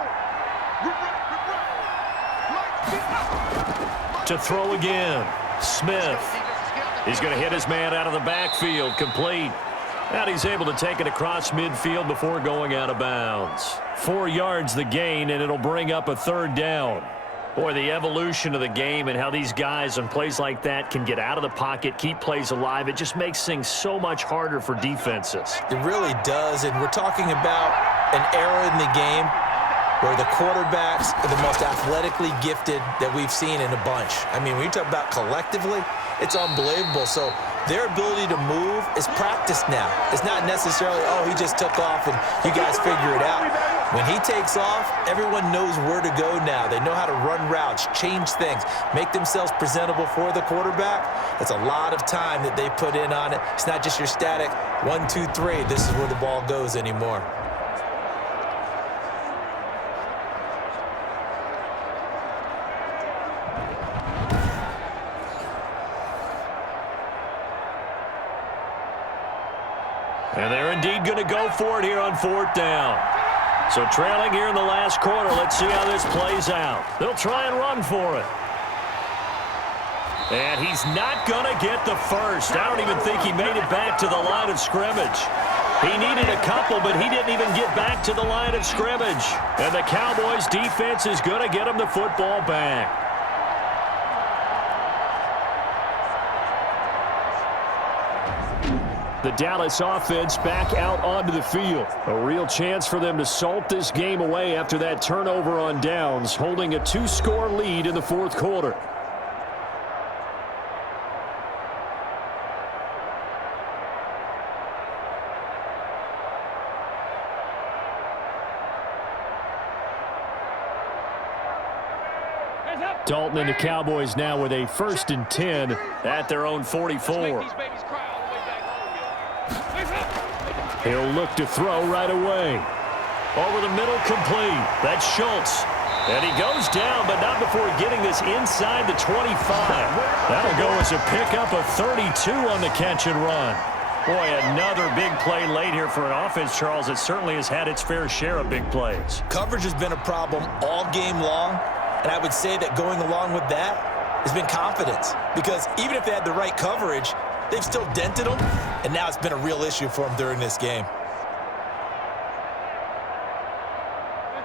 To throw again. Smith. He's going to hit his man out of the backfield. Complete. And he's able to take it across midfield before going out of bounds. 4 yards the gain, and it'll bring up a 3rd down. Boy, the evolution of the game and how these guys on plays like that can get out of the pocket, keep plays alive, it just makes things so much harder for defenses. It really does, and we're talking about an era in the game where the quarterbacks are the most athletically gifted that we've seen in a bunch. I mean, when you talk about collectively, it's unbelievable. So their ability to move is practiced now. It's not necessarily, oh, he just took off and you guys figure it out. When he takes off, everyone knows where to go now. They know how to run routes, change things, make themselves presentable for the quarterback. It's a lot of time that they put in on it. It's not just your static 1, 2, 3. This is where the ball goes anymore. And they're indeed going to go for it here on 4th down. So trailing here in the last quarter, let's see how this plays out. They'll try and run for it. And he's not going to get the first. I don't even think he made it back to the line of scrimmage. He needed a couple, but he didn't even get back to the line of scrimmage. And the Cowboys defense is going to get him the football back. The Dallas offense back out onto the field. A real chance for them to salt this game away after that turnover on downs, holding a 2-score lead in the 4th quarter. Dalton and the Cowboys now with a 1st and 10 at their own 44. He'll look to throw right away. Over the middle, complete. That's Schultz. And he goes down, but not before getting this inside the 25. That'll go as a pickup of 32 on the catch and run. Boy, another big play late here for an offense, Charles, that certainly has had its fair share of big plays. Coverage has been a problem all game long, and I would say that going along with that has been confidence. Because even if they had the right coverage, they've still dented them, and now it's been a real issue for them during this game.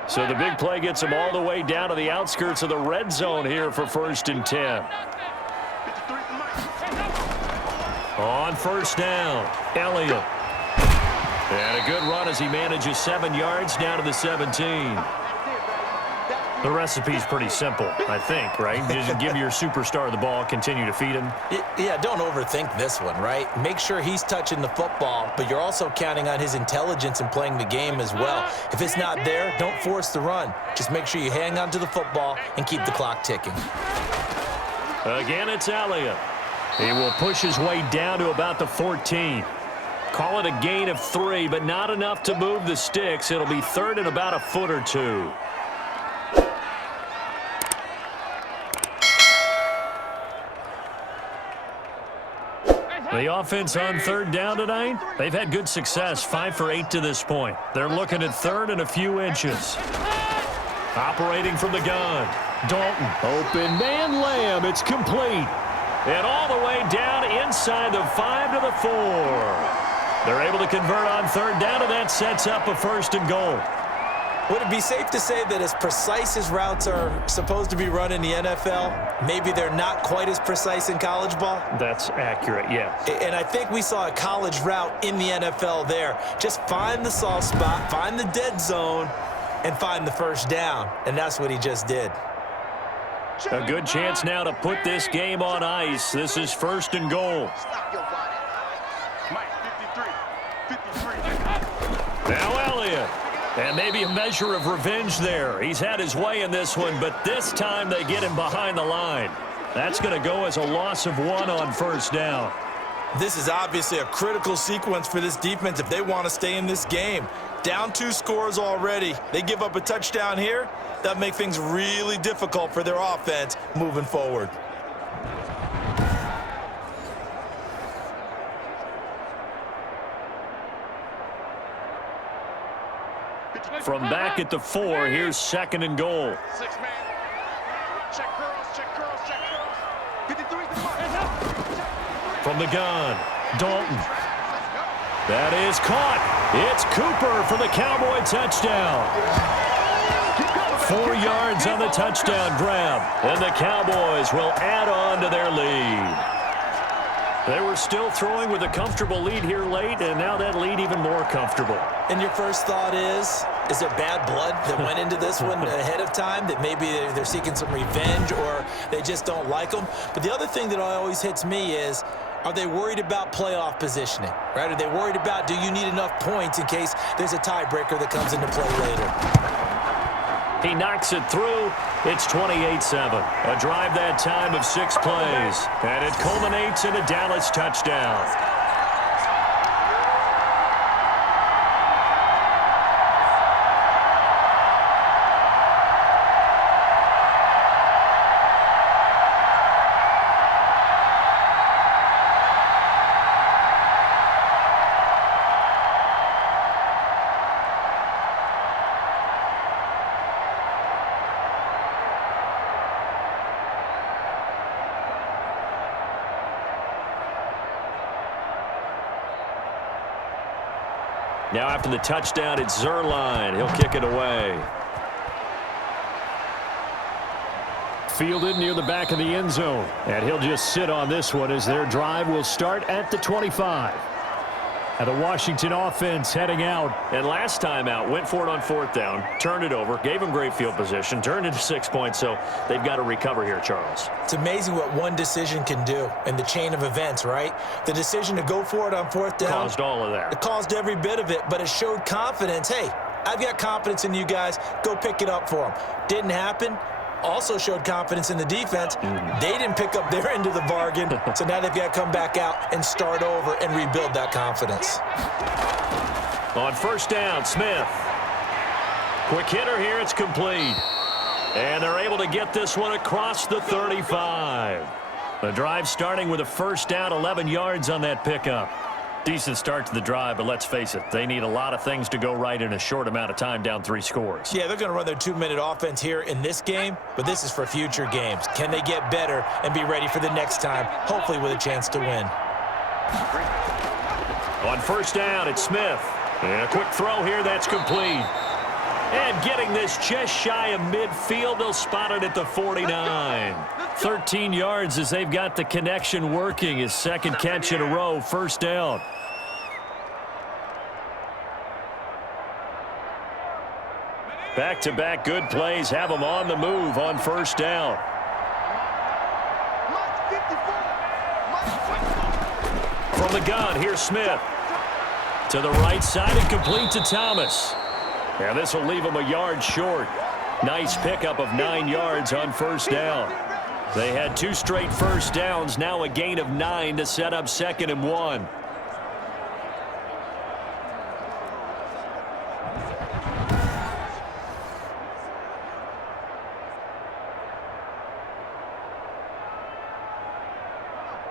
So the big play gets him all the way down to the outskirts of the red zone here for 1st and 10. On 1st down, Elliott. And a good run as he manages 7 yards down to the 17. The recipe's pretty simple, I think, right? Just give your superstar the ball, continue to feed him. Yeah, don't overthink this one, right? Make sure he's touching the football, but you're also counting on his intelligence in playing the game as well. If it's not there, don't force the run. Just make sure you hang on to the football and keep the clock ticking. Again, it's Elliott. He will push his way down to about the 14. Call it a gain of 3, but not enough to move the sticks. It'll be 3rd and about a foot or 2. The offense on 3rd down tonight, they've had good success, 5 for 8 to this point. They're looking at 3rd and a few inches. Operating from the gun, Dalton, open man Lamb, it's complete. And all the way down inside the 5 to the 4. They're able to convert on 3rd down, and that sets up a 1st and goal. Would it be safe to say that as precise as routes are supposed to be run in the NFL, maybe they're not quite as precise in college ball? That's accurate, yeah. And I think we saw a college route in the NFL there. Just find the soft spot, find the dead zone, and find the 1st down. And that's what he just did. A good chance now to put this game on ice. This is 1st and goal. Now Elliott. And maybe a measure of revenge there. He's had his way in this one, but this time they get him behind the line. That's going to go as a loss of 1 on 1st down. This is obviously a critical sequence for this defense if they want to stay in this game. Down 2 scores already. They give up a touchdown here. That'll make things really difficult for their offense moving forward. From back at the 4, here's 2nd and goal. 6-man. Check curls, check curls, check curls. 53. From the gun, Dalton. That is caught. It's Cooper for the Cowboy touchdown. 4 yards on the touchdown grab, and the Cowboys will add on to their lead. They were still throwing with a comfortable lead here late, and now that lead even more comfortable. And your first thought is there bad blood that went into this one ahead of time, that maybe they're seeking some revenge or they just don't like them? But the other thing that always hits me is, are they worried about playoff positioning, right? Are they worried about, do you need enough points in case there's a tiebreaker that comes into play later? He knocks it through. It's 28-7. A drive that time of 6 plays. And it culminates in a Dallas touchdown. Now after the touchdown, it's Zerline. He'll kick it away. Fielded near the back of the end zone. And he'll just sit on this one as their drive will start at the 25. And the Washington offense heading out. And last time out, went for it on 4th down, turned it over, gave them great field position, turned it to 6 points, so they've got to recover here, Charles. It's amazing what one decision can do in the chain of events, right? The decision to go for it on 4th down. Caused all of that. It caused every bit of it, but it showed confidence. Hey, I've got confidence in you guys. Go pick it up for them. Didn't happen. Also showed confidence in the defense. They didn't pick up their end of the bargain, so now they've got to come back out and start over and rebuild that confidence. On 1st down, Smith. Quick hitter here, it's complete. And they're able to get this one across the 35. The drive starting with a 1st down, 11 yards on that pickup. Decent start to the drive, but let's face it, they need a lot of things to go right in a short amount of time, down 3 scores. Yeah, they're going to run their 2-minute offense here in this game, but this is for future games. Can they get better and be ready for the next time, hopefully with a chance to win? On 1st down, it's Smith. And a quick throw here, that's complete. And getting this just shy of midfield, they'll spot it at the 49. 13 yards as they've got the connection working. His second catch in a row, first down. Back-to-back good plays have them on the move on first down. From the gun, here's Smith. To the right side and complete to Thomas. And this will leave him a yard short. Nice pickup of 9 yards on first down. They had 2 straight first downs, now a gain of 9 to set up 2nd and 1.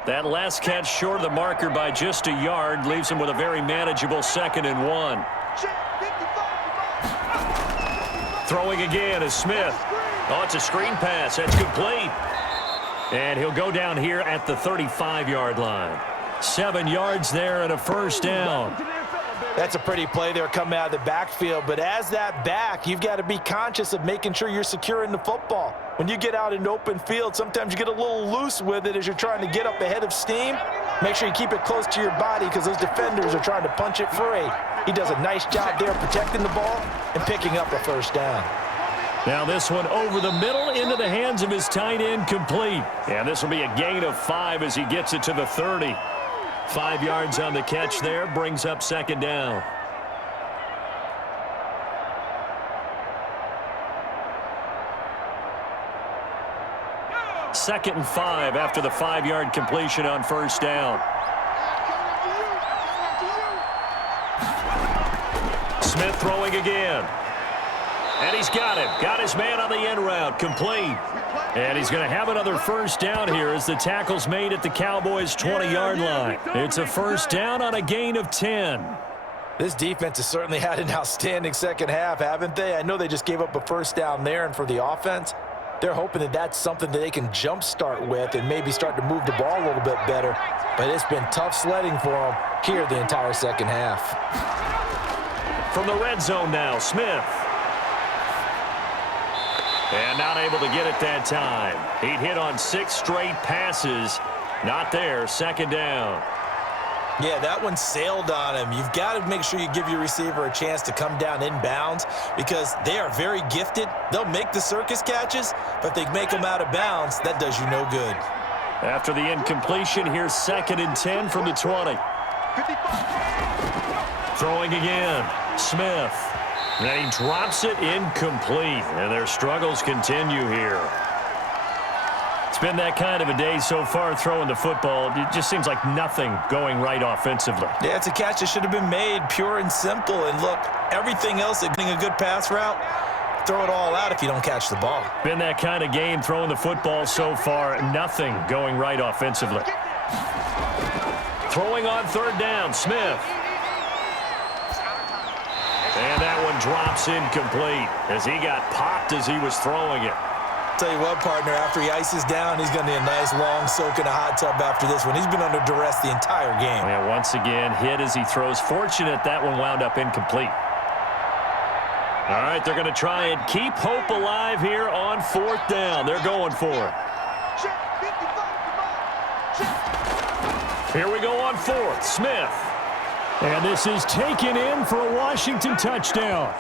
That last catch short of the marker by just a yard leaves him with a very manageable 2nd and 1. Throwing again is Smith. Oh, it's a screen pass. That's complete. And he'll go down here at the 35-yard line. 7 yards there and a first down. That's a pretty play there coming out of the backfield, but as that back, you've got to be conscious of making sure you're securing the football. When you get out in open field, sometimes you get a little loose with it as you're trying to get up ahead of steam. Make sure you keep it close to your body because those defenders are trying to punch it free. He does a nice job there protecting the ball and picking up a first down. Now this one over the middle into the hands of his tight end, complete. And this will be a gain of 5 as he gets it to the 30. 5 yards on the catch there, brings up 2nd down. Second and 5 after the 5-yard completion on first down. Smith throwing again. And he's got him. Got his man on the end route. Complete. And he's going to have another first down here as the tackle's made at the Cowboys' 20-yard line. It's a first down on a gain of 10. This defense has certainly had an outstanding second half, haven't they? I know they just gave up a first down there, and for the offense, they're hoping that that's something that they can jumpstart with and maybe start to move the ball a little bit better. But it's been tough sledding for them here the entire second half. From the red zone now, Smith. And not able to get it that time. He'd hit on 6 straight passes. Not there, 2nd down. Yeah, that one sailed on him. You've got to make sure you give your receiver a chance to come down inbounds because they are very gifted. They'll make the circus catches, but if they make them out of bounds, that does you no good. After the incompletion, here's 2nd and 10 from the 20. Throwing again, Smith. And he drops it incomplete, and their struggles continue here. It's been that kind of a day so far throwing the football. It just seems like nothing going right offensively. Yeah, it's a catch that should have been made, pure and simple. And look, everything else, getting a good pass route, throw it all out if you don't catch the ball. Been that kind of game throwing the football so far. Nothing going right offensively. Throwing on 3rd down, Smith. And that one drops incomplete as he got popped as he was throwing it. Tell you what, partner, after he ices down, he's going to need a nice long soak in a hot tub after this one. He's been under duress the entire game. Yeah, once again, hit as he throws. Fortunate that one wound up incomplete. All right, they're going to try and keep hope alive here on 4th down. They're going for it. Here we go on 4th. Smith. And this is taken in for a Washington touchdown.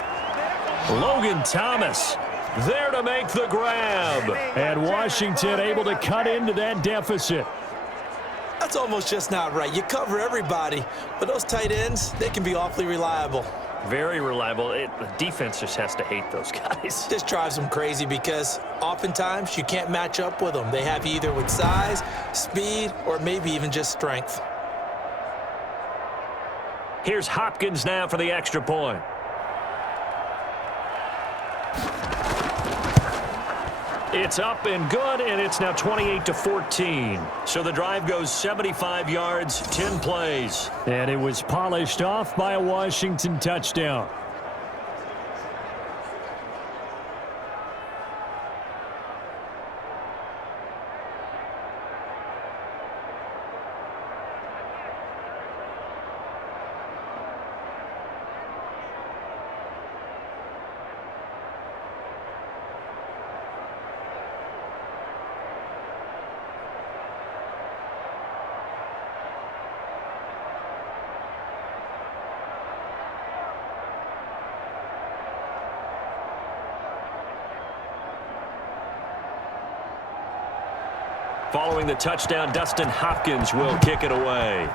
Logan Thomas there to make the grab. And Washington able to cut into that deficit. That's almost just not right. You cover everybody, but those tight ends, they can be awfully reliable. Very reliable. The defense just has to hate those guys. This drives them crazy because oftentimes you can't match up with them. They have you either with size, speed, or maybe even just strength. Here's Hopkins now for the extra point. It's up and good, and it's now 28-14. So the drive goes 75 yards, 10 plays. And it was polished off by a Washington touchdown. Following the touchdown, Dustin Hopkins will kick it away.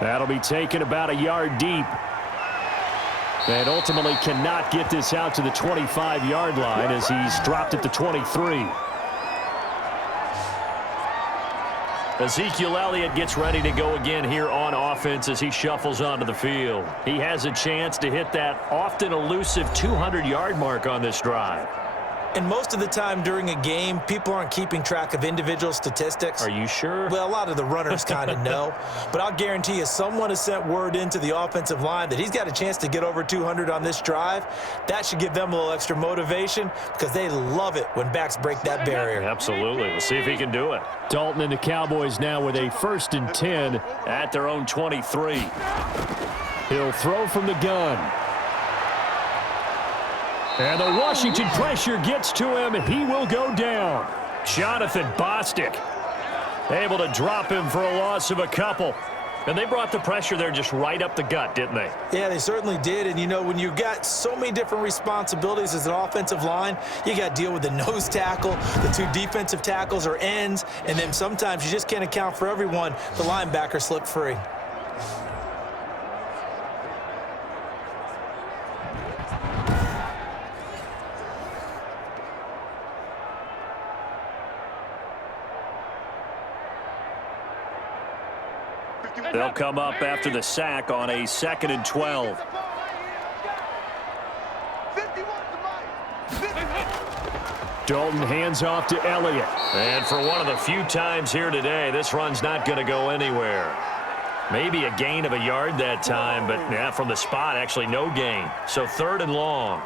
That'll be taken about a yard deep. And ultimately cannot get this out to the 25-yard line as he's dropped at the 23. Ezekiel Elliott gets ready to go again here on offense as he shuffles onto the field. He has a chance to hit that often elusive 200-yard mark on this drive. And most of the time during a game, people aren't keeping track of individual statistics. Are you sure? Well, a lot of the runners kind of know. But I'll guarantee you someone has sent word into the offensive line that he's got a chance to get over 200 on this drive. That should give them a little extra motivation because they love it when backs break that barrier. Absolutely. We'll see if he can do it. Dalton and the Cowboys now with a 1st and 10 at their own 23. He'll throw from the gun. And the Washington pressure gets to him, and he will go down. Jonathan Bostic able to drop him for a loss of a couple. And they brought the pressure there just right up the gut, didn't they? Yeah, they certainly did. And, you know, when you've got so many different responsibilities as an offensive line, you got to deal with the nose tackle, the 2 defensive tackles or ends, and then sometimes you just can't account for everyone. The linebacker slipped free. They'll come up after the sack on a 2nd and 12. Dalton hands off to Elliott. And for one of the few times here today, this run's not going to go anywhere. Maybe a gain of a yard that time, but yeah, from the spot, actually no gain. So 3rd and long.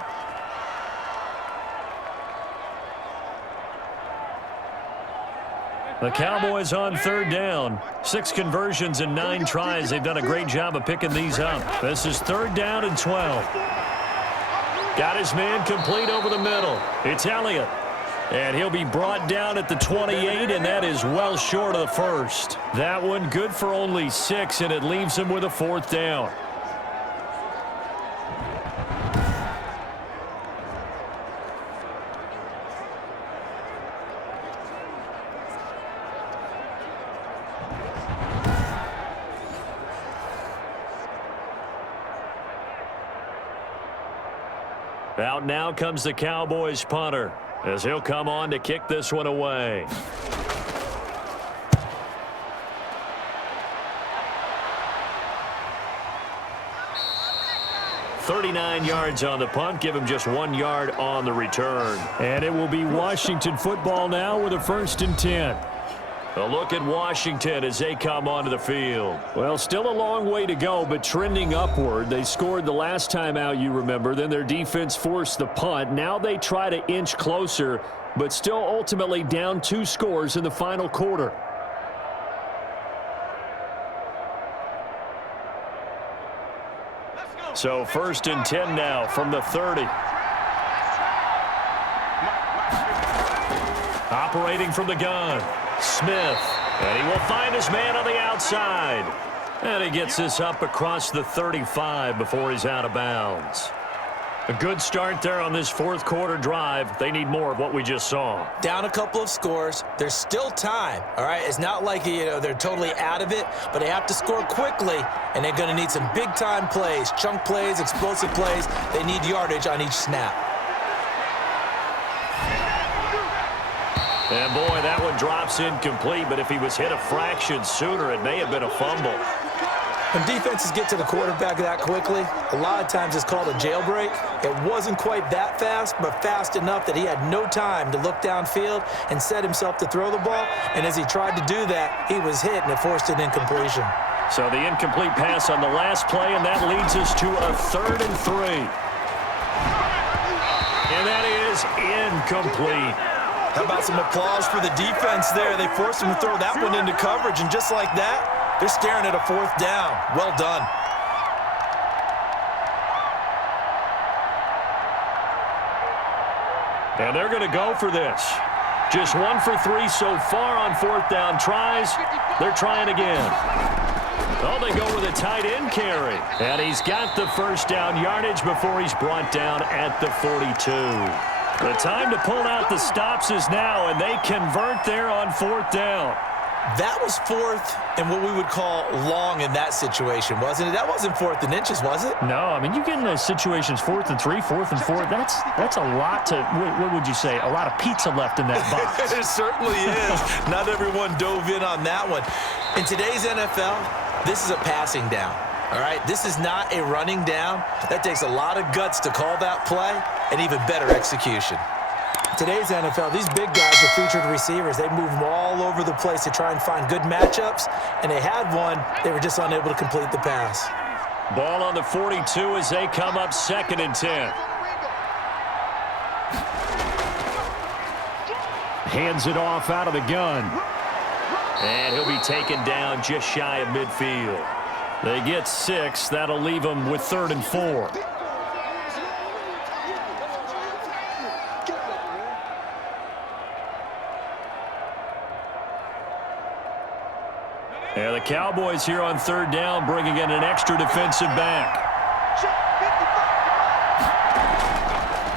The Cowboys on 3rd down. 6 conversions and 9 tries. They've done a great job of picking these up. This is 3rd down and 12. Got his man complete over the middle. It's Elliott. And he'll be brought down at the 28, and that is well short of the 1st. That one good for only 6, and it leaves him with a 4th down. Out now comes the Cowboys punter as he'll come on to kick this one away. "39 yards on the punt, give him just 1 yard on the return. And it will be Washington football now with a 1st and 10. A look at Washington as they come onto the field. Well, still a long way to go, but trending upward. They scored the last time out, you remember. Then their defense forced the punt. Now they try to inch closer, but still ultimately down 2 scores in the final quarter. So 1st and 10 now from the 30. Operating from the gun. Smith, and he will find his man on the outside. And he gets this up across the 35 before he's out of bounds. A good start there on this 4th quarter drive. They need more of what we just saw. Down a couple of scores. There's still time, all right? It's not like, you know, they're totally out of it, but they have to score quickly, and they're going to need some big-time plays, chunk plays, explosive plays. They need yardage on each snap. And boy, that one drops incomplete, but if he was hit a fraction sooner, it may have been a fumble. When defenses get to the quarterback that quickly, a lot of times it's called a jailbreak. It wasn't quite that fast, but fast enough that he had no time to look downfield and set himself to throw the ball. And as he tried to do that, he was hit, and it forced an incompletion. So the incomplete pass on the last play, and that leads us to a 3rd and 3. And that is incomplete. How about some applause for the defense there? They forced him to throw that one into coverage, and just like that, they're staring at a 4th down. Well done. And they're going to go for this. Just 1 for 3 so far on 4th down tries. They're trying again. Oh, they go with a tight end carry. And he's got the 1st down yardage before he's brought down at the 42. The time to pull out the stops is now, and they convert there on 4th down. That was 4th and what we would call long in that situation, wasn't it? That wasn't 4th and inches, was it? No, I mean, you get in those situations 4th and 3, 4th and 4. That's a lot to, what would you say, a lot of pizza left in that box. It certainly is. Not everyone dove in on that one. In today's NFL, this is a passing down. All right, this is not a running down. That takes a lot of guts to call that play and even better execution. Today's NFL, these big guys are featured receivers. They move them all over the place to try and find good matchups, and they had one. They were just unable to complete the pass. Ball on the 42 as they come up 2nd and 10. Hands it off out of the gun. And he'll be taken down just shy of midfield. They get 6. That'll leave them with 3rd and 4. And the Cowboys here on 3rd down, bringing in an extra defensive back.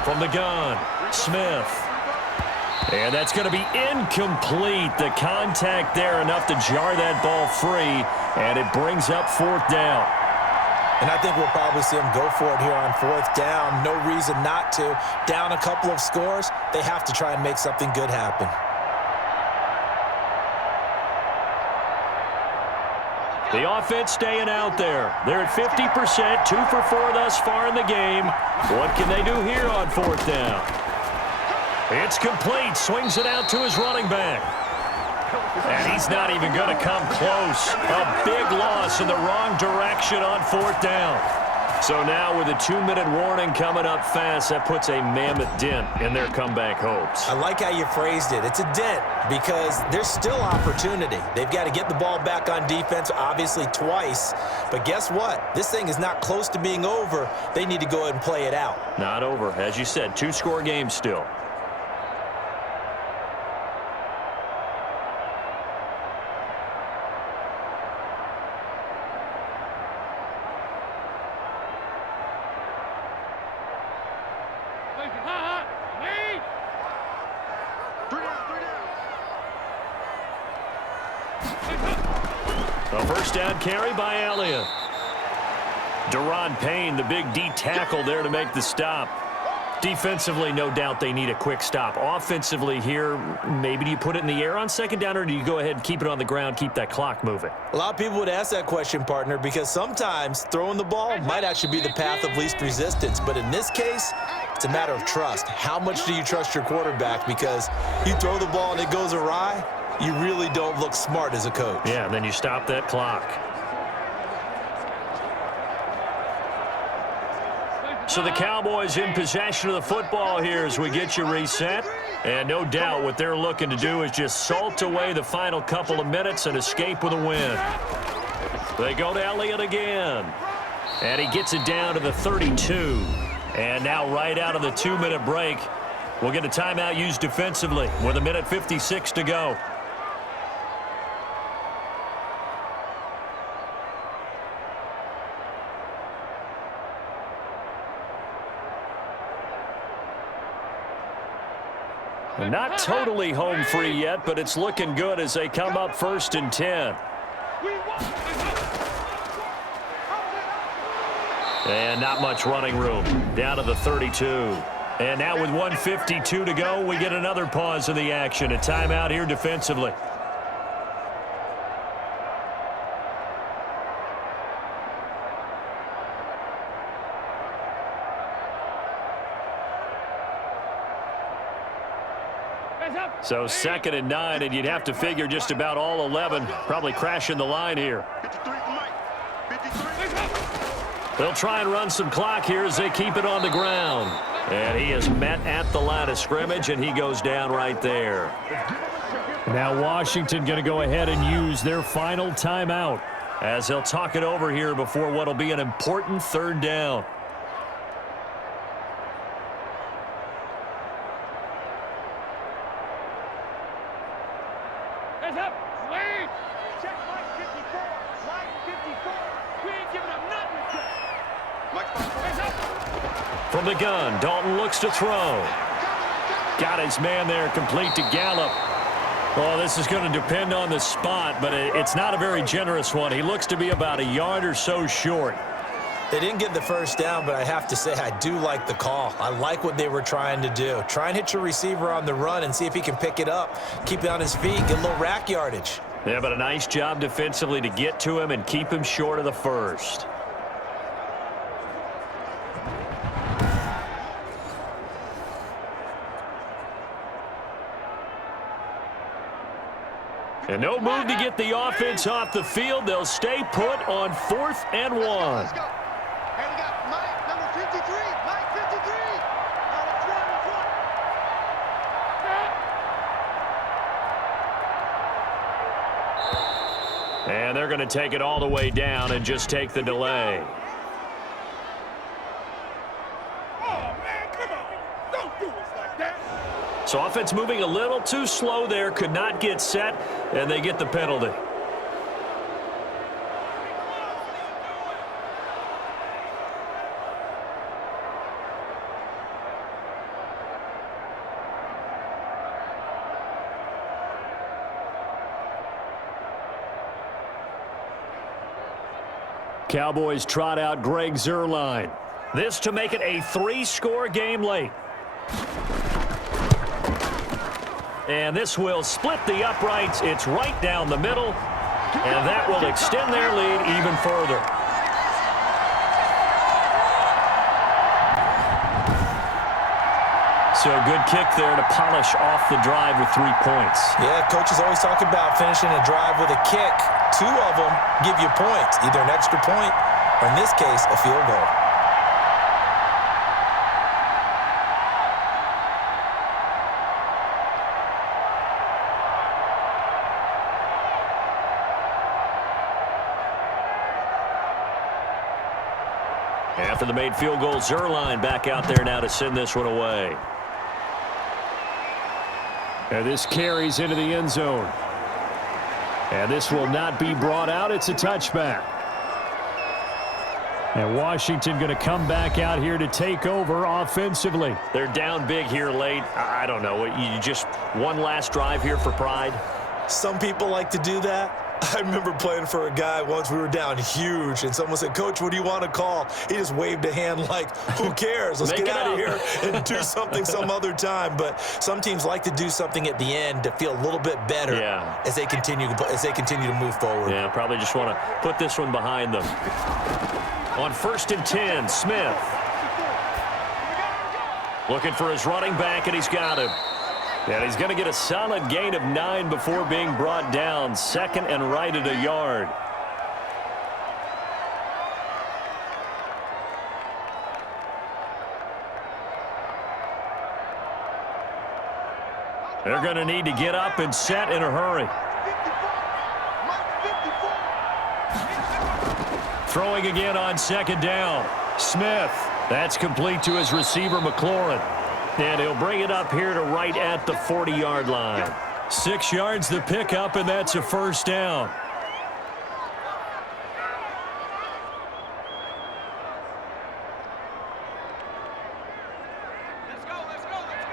From the gun, Smith. And that's going to be incomplete. The contact there enough to jar that ball free, and it brings up 4th down. And I think we'll probably see them go for it here on 4th down. No reason not to. Down a couple of scores, they have to try and make something good happen. The offense staying out there. They're at 50%, 2 for 4 thus far in the game. What can they do here on 4th down? It's complete. Swings it out to his running back. And he's not even going to come close. A big loss in the wrong direction on 4th down. So now with a 2-minute warning coming up fast, that puts a mammoth dent in their comeback hopes. I like how you phrased it. It's a dent because there's still opportunity. They've got to get the ball back on defense, obviously twice. But guess what? This thing is not close to being over. They need to go ahead and play it out. Not over. As you said, 2-score game still. A first down carry by Elliott. Deron Payne, the big D tackle there to make the stop. Defensively, no doubt they need a quick stop. Offensively here, maybe do you put it in the air on 2nd down, or do you go ahead and keep it on the ground, keep that clock moving? A lot of people would ask that question, partner, because sometimes throwing the ball might actually be the path of least resistance. But in this case, it's a matter of trust. How much do you trust your quarterback? Because you throw the ball and it goes awry, you really don't look smart as a coach. Yeah, and then you stop that clock. So the Cowboys in possession of the football here as we get you reset. And no doubt what they're looking to do is just salt away the final couple of minutes and escape with a win. They go to Elliott again. And he gets it down to the 32. And now right out of the 2-minute break, we'll get a timeout used defensively with 1:56 to go. Not totally home free yet, but it's looking good as they come up 1st and 10. And not much running room. Down to the 32. And now with 1:52 to go, we get another pause in the action. A timeout here defensively. So 2nd and 9, and you'd have to figure just about all 11 probably crashing the line here. They'll try and run some clock here as they keep it on the ground. And he is met at the line of scrimmage, and he goes down right there. Now Washington going to go ahead and use their final timeout as they'll talk it over here before what will be an important 3rd down. From the gun, Dalton looks to throw. Got his man there, complete to Gallup. Well, this is going to depend on the spot, but it's not a very generous one. He looks to be about a yard or so short. They didn't get the first down, but I have to say I do like the call. I like what they were trying to do. Try and hit your receiver on the run and see if he can pick it up, keep it on his feet, get a little rack yardage. Yeah, but a nice job defensively to get to him and keep him short of the first. And no move to get the offense off the field. They'll stay put on 4th and 1. Let's go. Hey, we got Mike, number 53. Mike, 53. Now let's run, let's run. And they're going to take it all the way down and just take the delay. Oh, man, come on. Don't do us like that. So offense moving a little too slow there, could not get set, and they get the penalty. Cowboys trot out Greg Zuerlein. This to make it a 3-score game late. And this will split the uprights. It's right down the middle, and that will extend their lead even further. So a good kick there to polish off the drive with 3 points. Yeah, coaches always talk about finishing a drive with a kick. 2 of them give you points, either an extra point or, in this case, a field goal. After the made field goal, Zuerlein back out there now to send this one away. And this carries into the end zone. And this will not be brought out. It's a touchback. And Washington going to come back out here to take over offensively. They're down big here late. I don't know. You just one last drive here for pride? Some people like to do that. I remember playing for a guy once. We were down huge, and someone said, "Coach, what do you want to call?" He just waved a hand like, who cares? Let's get out of here and do something some other time. But some teams like to do something at the end to feel a little bit better as they continue to move forward. Yeah, probably just want to put this one behind them. On 1st and 10, Smith. Looking for his running back, and he's got him. And he's going to get a solid gain of 9 before being brought down. 2nd and right at a yard. They're going to need to get up and set in a hurry. Throwing again on 2nd down. Smith. That's complete to his receiver, McLaurin. And he'll bring it up here to right at the 40-yard line. 6 yards the pickup, and that's a 1st down. Let's go, let's go, let's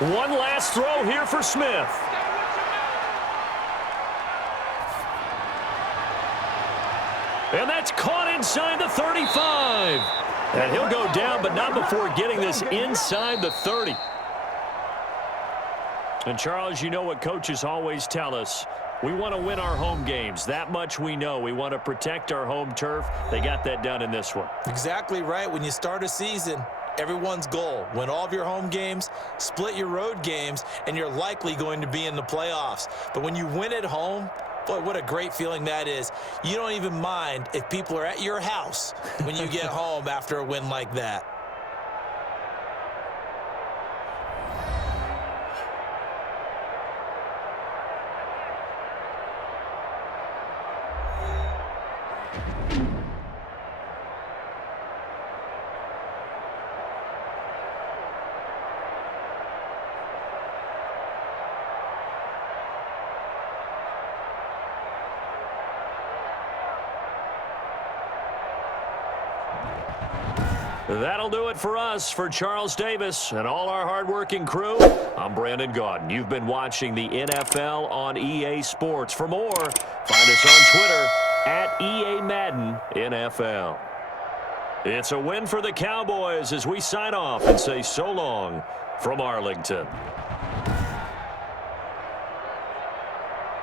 go. One last throw here for Smith. And that's caught inside the 35. And he'll go down, but not before getting this inside the 30. And, Charles, you know what coaches always tell us. We want to win our home games. That much we know. We want to protect our home turf. They got that done in this one. Exactly right. When you start a season, everyone's goal: win all of your home games, split your road games, and you're likely going to be in the playoffs. But when you win at home, boy, what a great feeling that is. You don't even mind if people are at your house when you get home after a win like that. That'll do it for us. For Charles Davis and all our hardworking crew, I'm Brandon Gaudin. You've been watching the NFL on EA Sports. For more, find us on Twitter at EA Madden NFL. It's a win for the Cowboys as we sign off and say so long from Arlington.